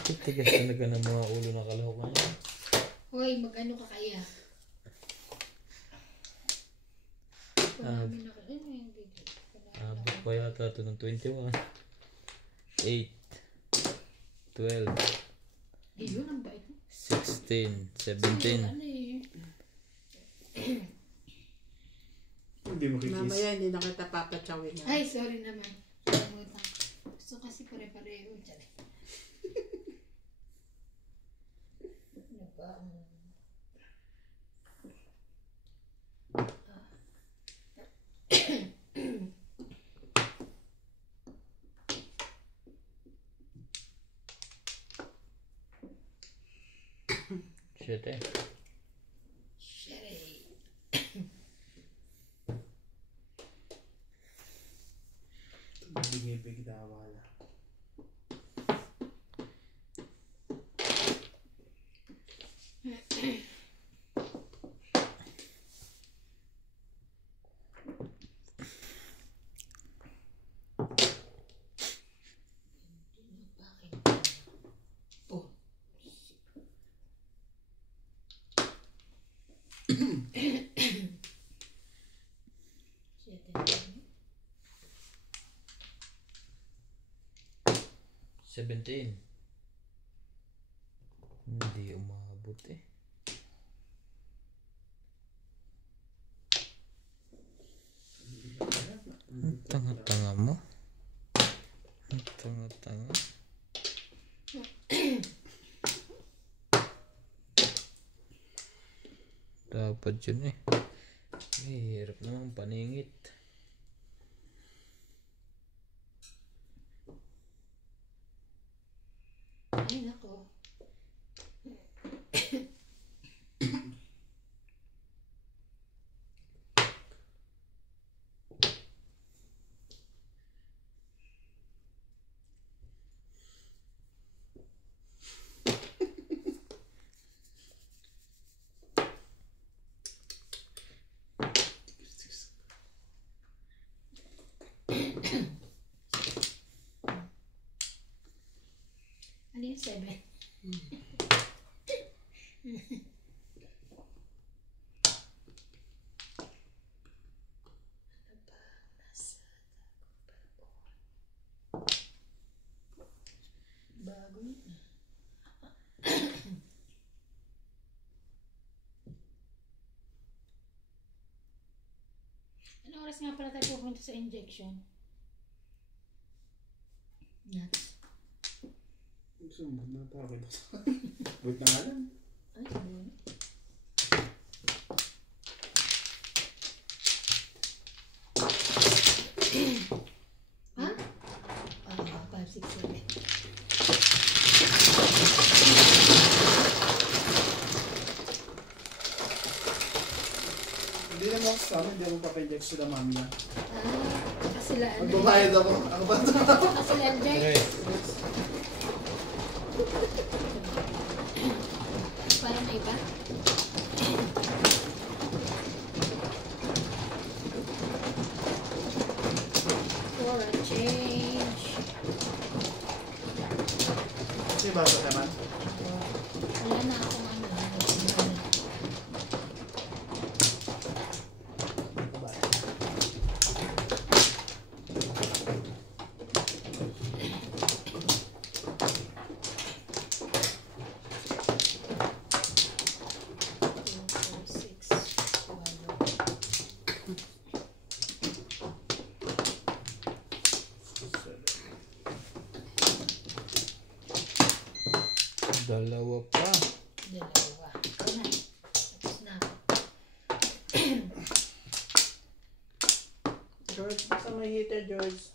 Titigas talaga ng mga ulo na kalahok na yan. Hoy, magkano ka kaya? Namin na ano yung video? Abot pa yata ito ng 21. 8. 12. Yun ang bait mo. 16. 17. Ano eh. Hindi mo kikis. Mamaya hindi na kita papatsawin. Ay, sorry naman. Kalimutan. Gusto kasi pare-pareho. Diyan. Ano ba? Shit eh. Sherry. Bingipig na wala. Oh. 17. Hindi umabot eh. Ang tanga-tanga mo. Ang tanga-tanga. Dapat yun eh. Hirap naman paningit. Ay, nako. Ano yung 7? Bago yun. Anong oras nga pala tayo pupunta sa injection? Nuts. Gusto mo, natawid ako sa... Wait na nga lang. Ay, ano? Ha? 5, 6, 7. Hindi naman ako kasama, hindi ako papainject sila mami na. Sila ano? Magbabayad ako. Ako ba ito? Sila Jay. Para may iba? For a change. Kasi ba ito naman? Wala na akong ano. Dalawa pa. Dalawa. Ikaw na. Tapos na ako. George, basta may heater, George.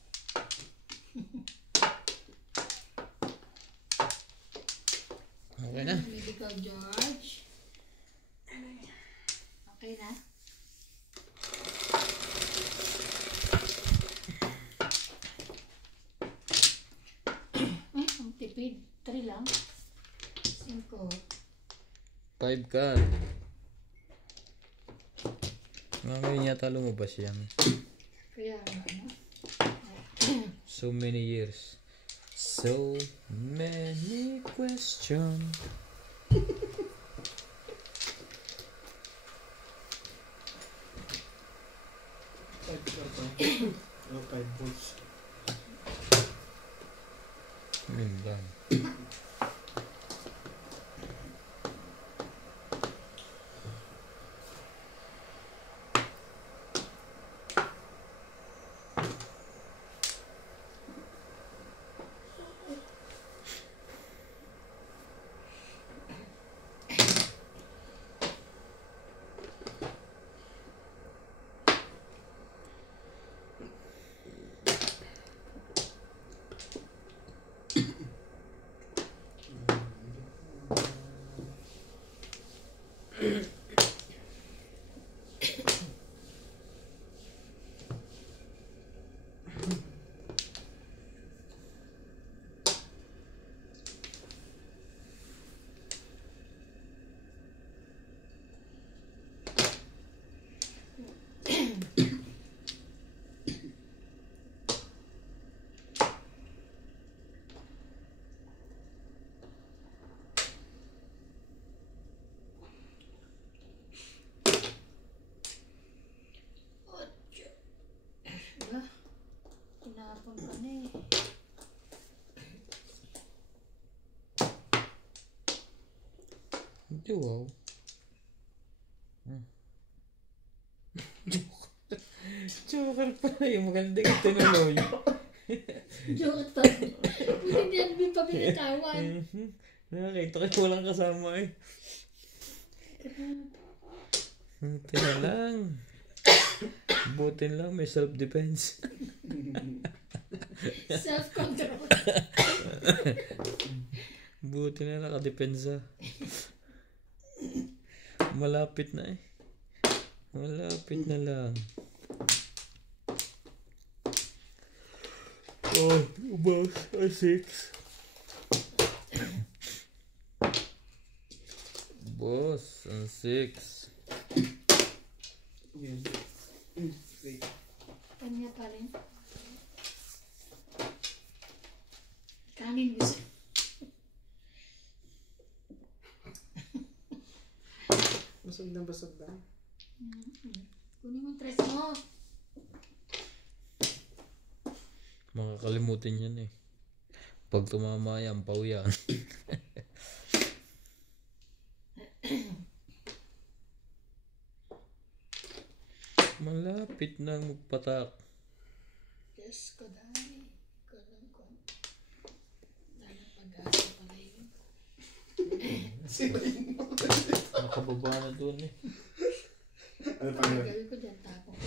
Okay na. Medical George. Okay na? Ay, ang tipid. 3 lang. 5. 5 ka. Ngayon yata lumabas yan. Kaya ano? So many years. So many questions. No, 5 volts. Yun lang. Tinapon ka na eh. Wow. Joker pala yung magandang tinuloy. Joke pa. Buti hindi pa binitawan. Nakakita ko walang kasama eh. Buti na lang. Buti na lang may self-defense. Self-control. Buti na nakadepensa. Malapit na eh. Malapit na lang. Oh, ubos. 6. Boss, ang 6. Yan. Wait. Kanya pa rin. Kanin gusto. Basag na basag ba? Kunin mo yung tres mo. Makakalimutin yan eh. Pag tumama yan, paw yan. Malapit na magpatak. Diyos ko dahil. Ikaw lang ko. Dahil pag-asa pala yun. Sirain mo. Nakababa na dun eh. Ano pa Ang yun? gawin ko dyan, tapo ko.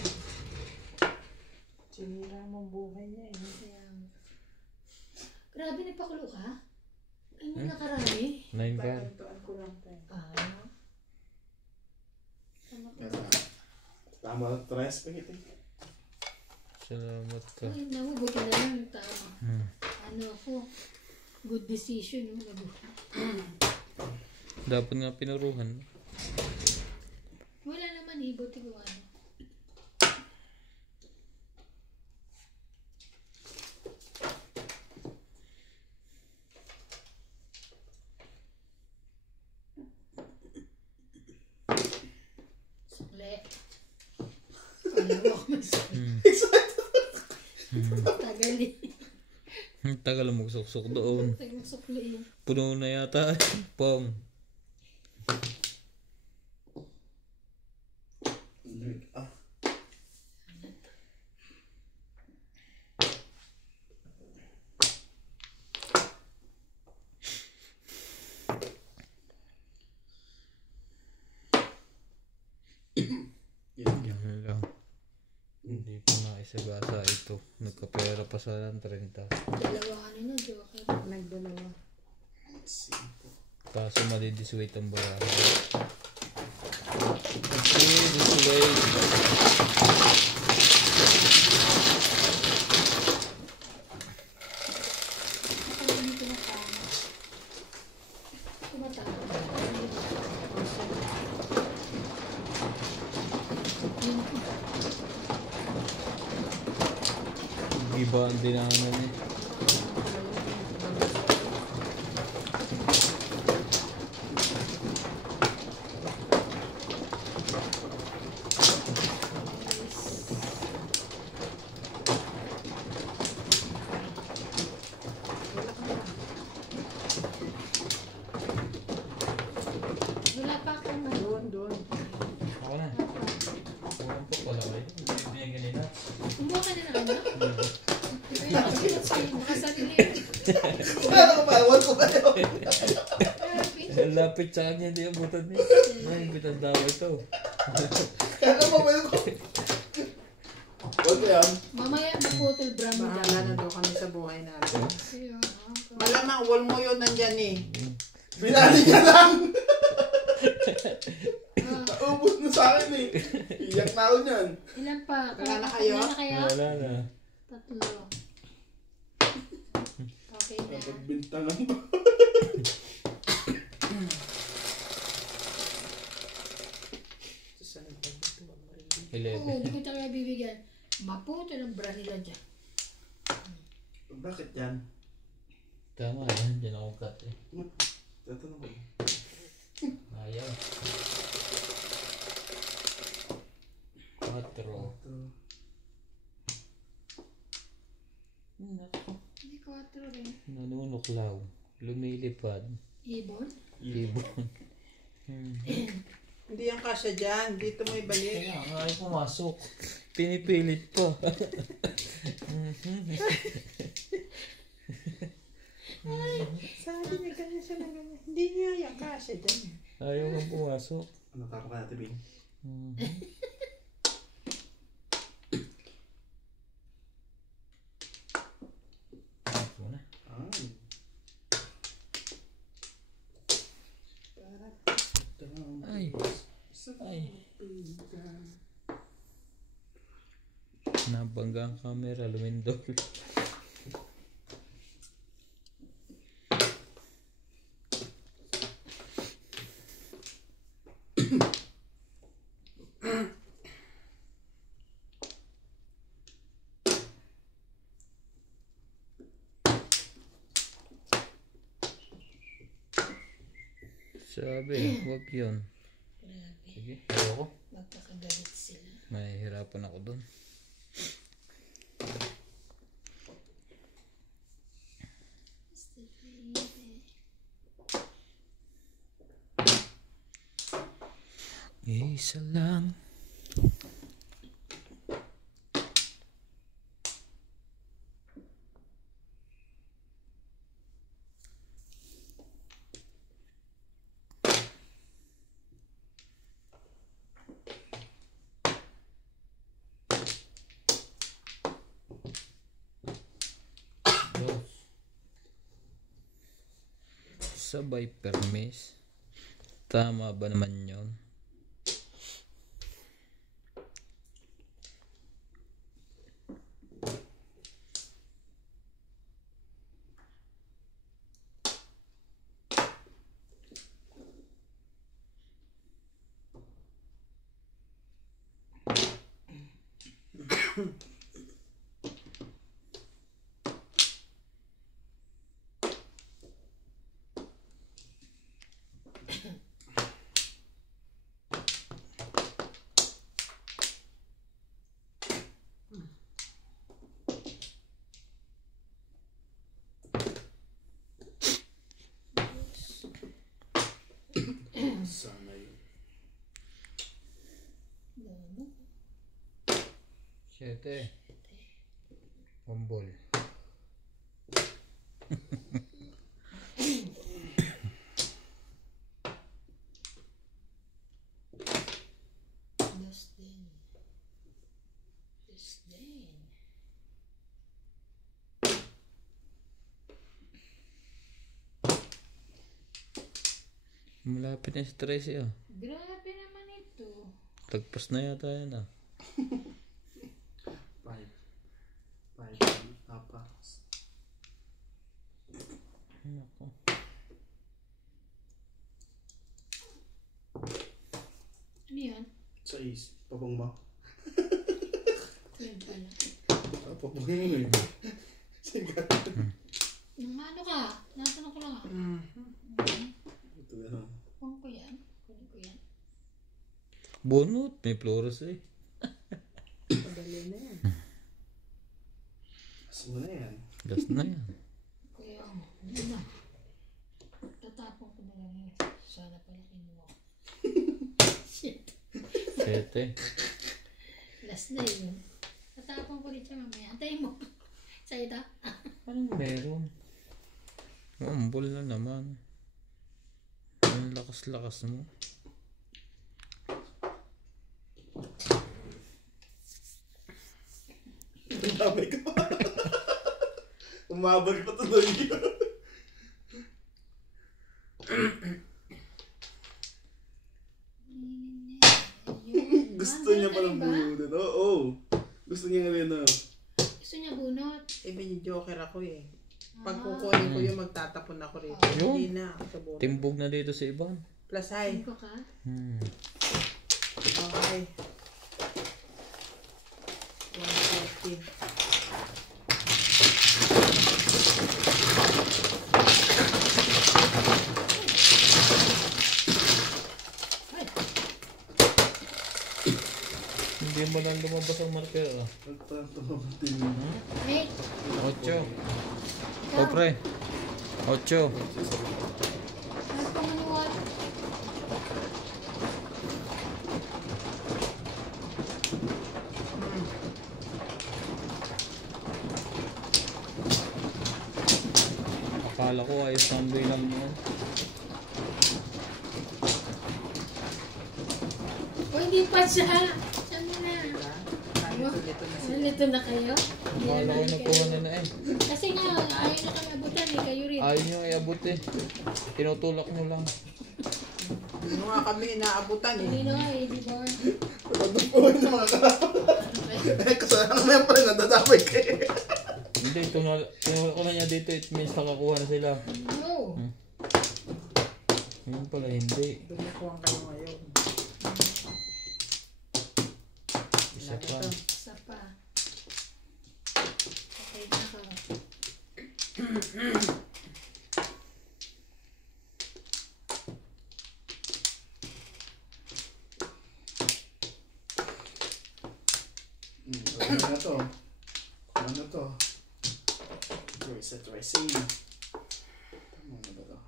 Sinira mo ang buhay niya eh. Kaya, grabe nagpakulo ka? Ay mo nakarami. 9 bar. Pakantuan ko lang tayo. Tama ko. Tama na 3 spaghetti. Salamat ka. Ay, buti na lang tama. Hmm. Ano ako, good decision. Dapat nga pinuruhan. Wala naman eh, buti ko ano. Sukle. Alam mo ako masukle. Tagal eh. Tagal mo suksok doon. Tagal sukle eh. Puno na yata. Pong. Ah. Yan lang. Hindi pa naisagasa ito. Nagkapera pa sa 30. Dalawa kanina, joker. Nagdalawa. Kaso madidisweight ang baraha. Disweight. Ako hindi tumatama. Tumatama. Iba ang dinaanan niya. Wala pa akong ano. Doon. Ako na. Kulang po pala kayo. Binigyan ni Nats. Kumuha ka na ng ano? Ito yung kasunod sa'yo. Makasarili yun. Ano ko ba? Ewan ko ba yun? Grabe. Ang lapit sa kanya, hindi abutan niya. Ay, bitan daw ito. Kaya mo ba yun? Ewan ko yan. Mamaya maputol brand mo Bahala na daw kami sa buhay natin. Ayun. Malamang wall mo yun nandyan eh. Pinali ka lang! Ah, Naubos na sa akin eh. Iyak na ako niyan. ilan pa? Wala na kayo? Wala na kayo? Wala na. Tatlo. Okay na. Pagbintangan ba? Oo, 11. hindi ko talaga bibigyan. Maputol ang brand nila dyan. Bakit yan? Tama yan, dyan ako cut eh. Tatanong ko. Ayaw. 4. Naku. Hindi ko atro rin. Nanunuklaw. Lumilipad. Ibon? Ibon. Hindi yan kasya dyan. Dito mo ibalik. Kaya nga ay pumasok. Pinipilit pa. Sabi niya ganyan siya na ganyan. Hindi niya yan kasya dyan. Ayaw kang pumasok. Ano taka ka natin, Bing? Muna. Ay. Ay. Ay. Nabangga ang camera, lumindol. Sabi, wag yun. Grabe. Sige, ayoko. Magkakagalit sila. Mahihirapan ako dun. Mr. Felipe. Isa lang. Dos. Sabay permis. Tama ba naman yun? Sana yun. Ano? 7. Bombol. Dos din. Dos din. Malapit na sa 13 ah. Grabe naman ito. Tagpas na yata yan ah. 5. 5. Apa. Nako. Ano yan? 6. Papang ba? Yun pala. Papang yun eh. Yung ano ka? Natanong ko lang ah. Ito na. Kunin ko yan. Kunin ko yan. Bunot. May flores eh. Padali na yan. Mas mo na yan. Gas na yan. Kuya, hindi na. Tatapon ko na lang yun. Sana pala kinuha. Shit. 7. Last na yun. Tatapon ko rin siya mamaya. Antayin mo. Sa ita. Anong meron? Ambol na naman. Ang lakas-lakas mo. Ang dami ka pa. Umabag pa tuloy. Gusto niya palang bunot. Oo. Gusto niya nga rin Gusto niya bunot. Even yung joker ako eh. Pag kukunin ko yung magtatapon ako rito. Yun. Hindi na ako sa buhay. Timbog na dito sa iban. Plus high. Ko ka? Okay. 150. Hindi mo lang lumabas ang marker ah. Parang tumabatin mo. 8. 8. O pre. 8. Ano pa manuwal? Akala ko ayos ang bilang mo. O hindi pa siya. Saan mo na? Nalito na sila. Nalito na kayo? Hindi Akala ko naman nakuha kayo. na na eh. Kasi nga, ayaw na kami abutan eh. Kayo rin. Ayaw nyo iabot eh. Tinutulak nyo lang. Hindi nga kami inaabutan eh. Hindi na nga eh, di ba? Pagod po yung mga kasama. Kasama mo yan pa rin. Nadadamay kayo. Hindi, tinulak ko na niya dito. It means nakakuha na sila. No. Yun pala, hindi. Dumukuhan kayo ngayon. Isa pa. Isa pa. Okay na ka. Ano na to? Ano to? Tracing. Tama na ba to?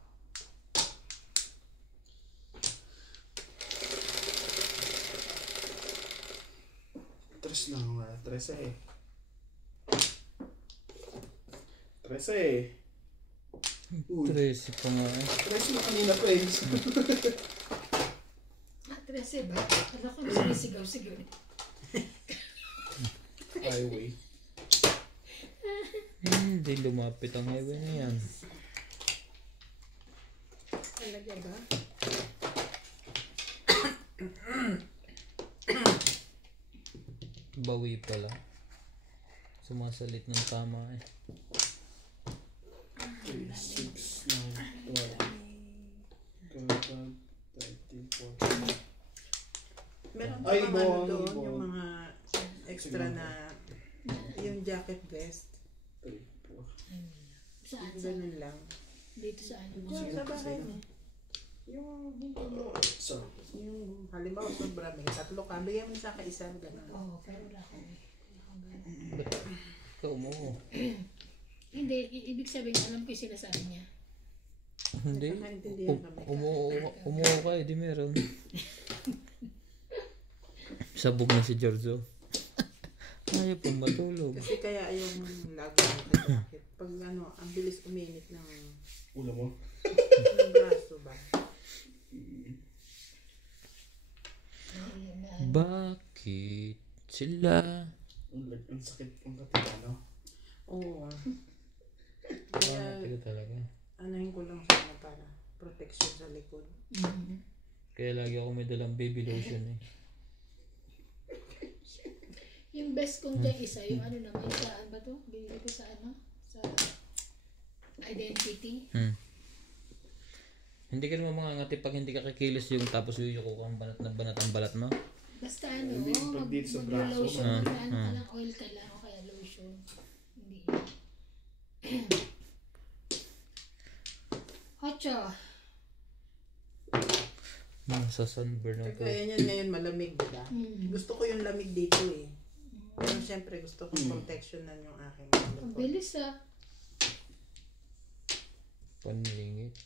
Tres lang. 13. 13. Uy. 13 pa nga eh. 13 na kanina, friends. Ah, 13 ba? Alam ko sumisigaw-sigaw. Highway. Hindi lumapit ang highway na yan. Talaga ba? Bawi pala. Sumasalit ng tama eh. 3, 6, 9, 12, 13, 14. Meron pa Ay, mga ibon, ano doon, ibon. yung mga extra na, yung jacket vest. 3, 4. Saan? Saan? Ganun lang. Dito sa ano? Yung sa bahay mo. Yung hindi mo, So, yung halimbawa sobra may 3 ka, bigyan mo sa kaisa, gano'n. Oo, pero wala ko. Ikaw mo. Hindi, ibig sabihin, alam ko yung sinasabi niya. Hindi. Nakaintindihan kami. Umuha ka eh, di meron. Sabog na si Giorgio. Ayaw pang matulog. Kasi kaya yung lagi ng jacket, pag ano, ang bilis uminit ng ulo mo. braso ba? Bakit sila? Ang sakit ang katika, no? Oo. Kaya Kaya, talaga. anahin ko lang sana para protection sa likod. Kaya lagi ako may dalang baby lotion eh. Yung best kong dyan isa, yung ano naman, saan ba to? Binili ko sa ano? Sa identity. Hindi ka naman mangangati pag hindi ka kikilos yung tapos yuyuko ko ang banat na banat ang balat mo. Basta ano, Hindi, pag dito sa braso, mag-lotion, ah, ano ka lang, oil ka lang, o kaya lotion. Hindi. Ocho. Sa sunburn ako. Kaya yan ngayon malamig, diba? Gusto ko yung lamig dito eh. Pero syempre gusto ko protectionan yung aking Ang bilis ah. Panlingit.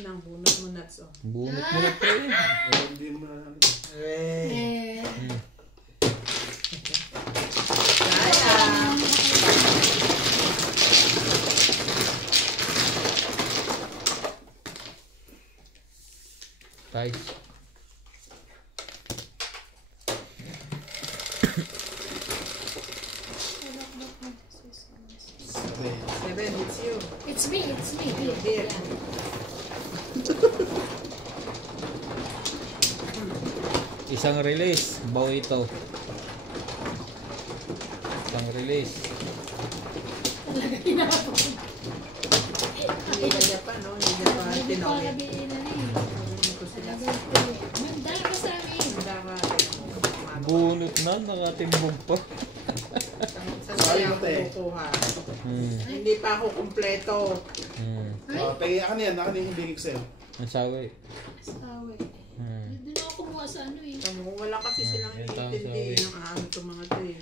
Nang bunot mo nuts oh. Bunot mo na pre. Hindi mo na Eh. Eh. Guys. Seven, it's you. It's me. Here. Here. Yeah. Isang release. Bawi ito. Isang release. Talaga hinapon. Hindi na niya pa, no? Hindi niya pa Hindi pa tinawid. lagi inali. Ito sila. Dahil ko sa amin. Daka. Bunot na. Nakatimbog pa. Saan kaya ako kukuha? Hindi pa ako kumpleto. Pagay ako niyan, ako yung bigig sa'yo. Ang sawi. Sawi. Hmm. Doon ako kumuha sa ano eh. Kung wala kasi silang Yan tao iintindi sawi. yung ano itong mga to eh.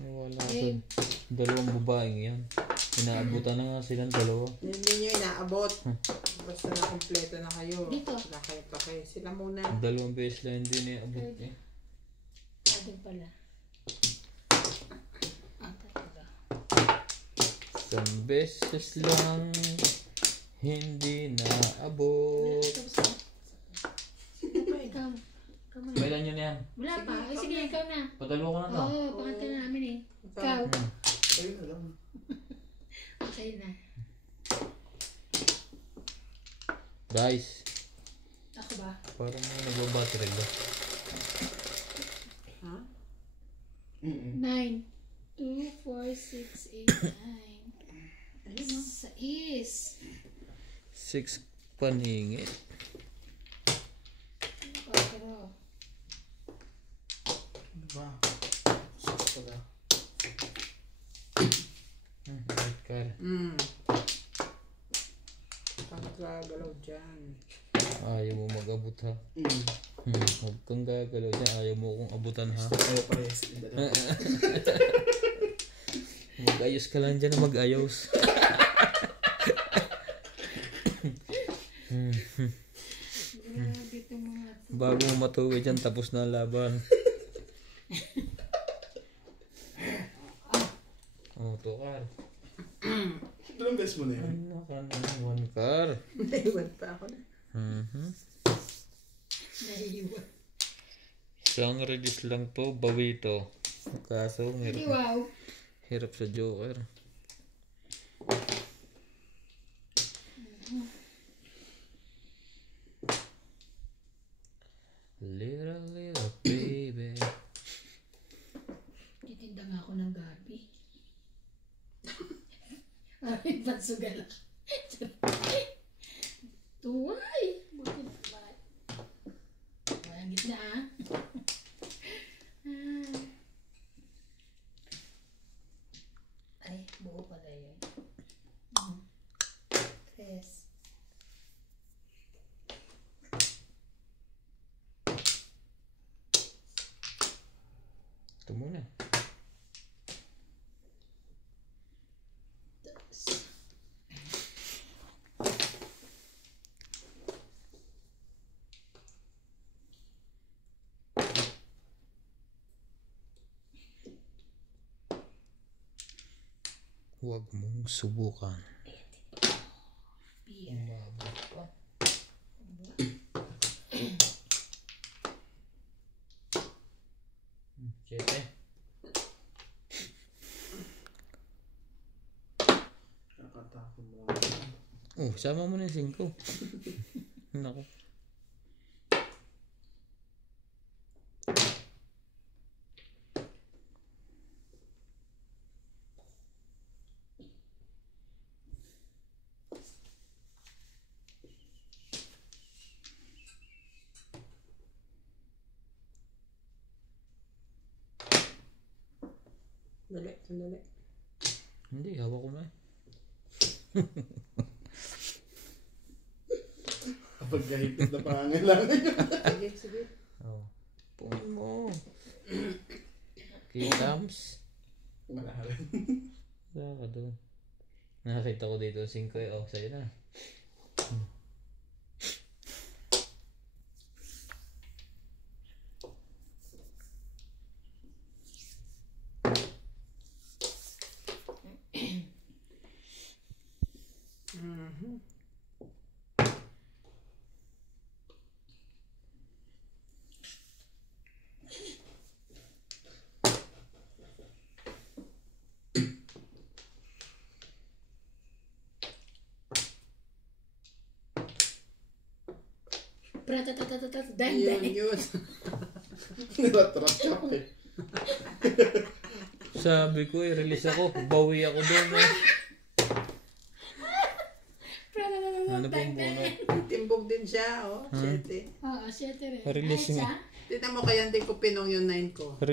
Wala ko. Dalawang babaeng yan. Inaabutan na nga silang dalawa. Hindi nyo inaabot. Basta na kumpleto na kayo. Dito. Wala kayo pa kayo. Sila muna. Dalawang beses lang hindi inaabot eh. Adin pala. Ah, talaga. Isang beses lang hindi naabot. Tapos na. Ikaw. Ikaw muna. Kailan yun yan? Wala pa. Ay, sige, ikaw na. Patalo ko na to. Oo, pangat ka na namin eh. Ikaw. Ayun na lang. Okay na. Guys, Ako ba? parang may nagbabattery ba? Ha? 9, 2, 4, 6, 8, 9. Ayun no? Sa is. 6 paningit. 4. Ano ba? Sus pala. Right car. Pagkagalaw dyan. Ayaw mo mag-abot ha. Huwag kang gagalaw dyan. Ayaw mo akong abutan ha. Ayaw pa yes. Mag-ayos ka lang dyan na mag-ayos. Grabe itong mga to. Bago mo matuwi dyan, tapos na ang laban. Oh, tukar. Ilang beses mo na yun? Ano ka naman, car? Naiwan pa ako na. Naiiwan. Isang release lang to, bawi to. Kaso, Hindi hirap, wow. hirap sa Joker. Little baby. Titinda nga ako ng gabi. Ay, pansugal ako. Tuway! Buti na ba? Ang gitna ah. Ay, buo pala yun. Tres. Ito muna. Dos. Huwag mong subukan. Beer. Umabot pa. Siyete. Nakatakot mo. Oh, sama mo na yung 5. Nako. Dali. Sandali. Hindi, hawak ko na eh. Kapag kahit na pangangailangan nyo. Sige, sige. Oh. Pungin mo. Kitams. Malahalan. Wala ka doon. Nakakita ko dito 5 eh. Oh, sa'yo na. Mhm. Pratatatatata, Yun, yun. Nilatrat ka pa eh. Sabi ko, i-release ako. Bawi ako doon eh. Ano pong bono? Timbog din siya, oh. 7. Oo, 7 rin. Release Ay, nga. isa? Tignan mo kaya hindi ko pinong yung 9 ko.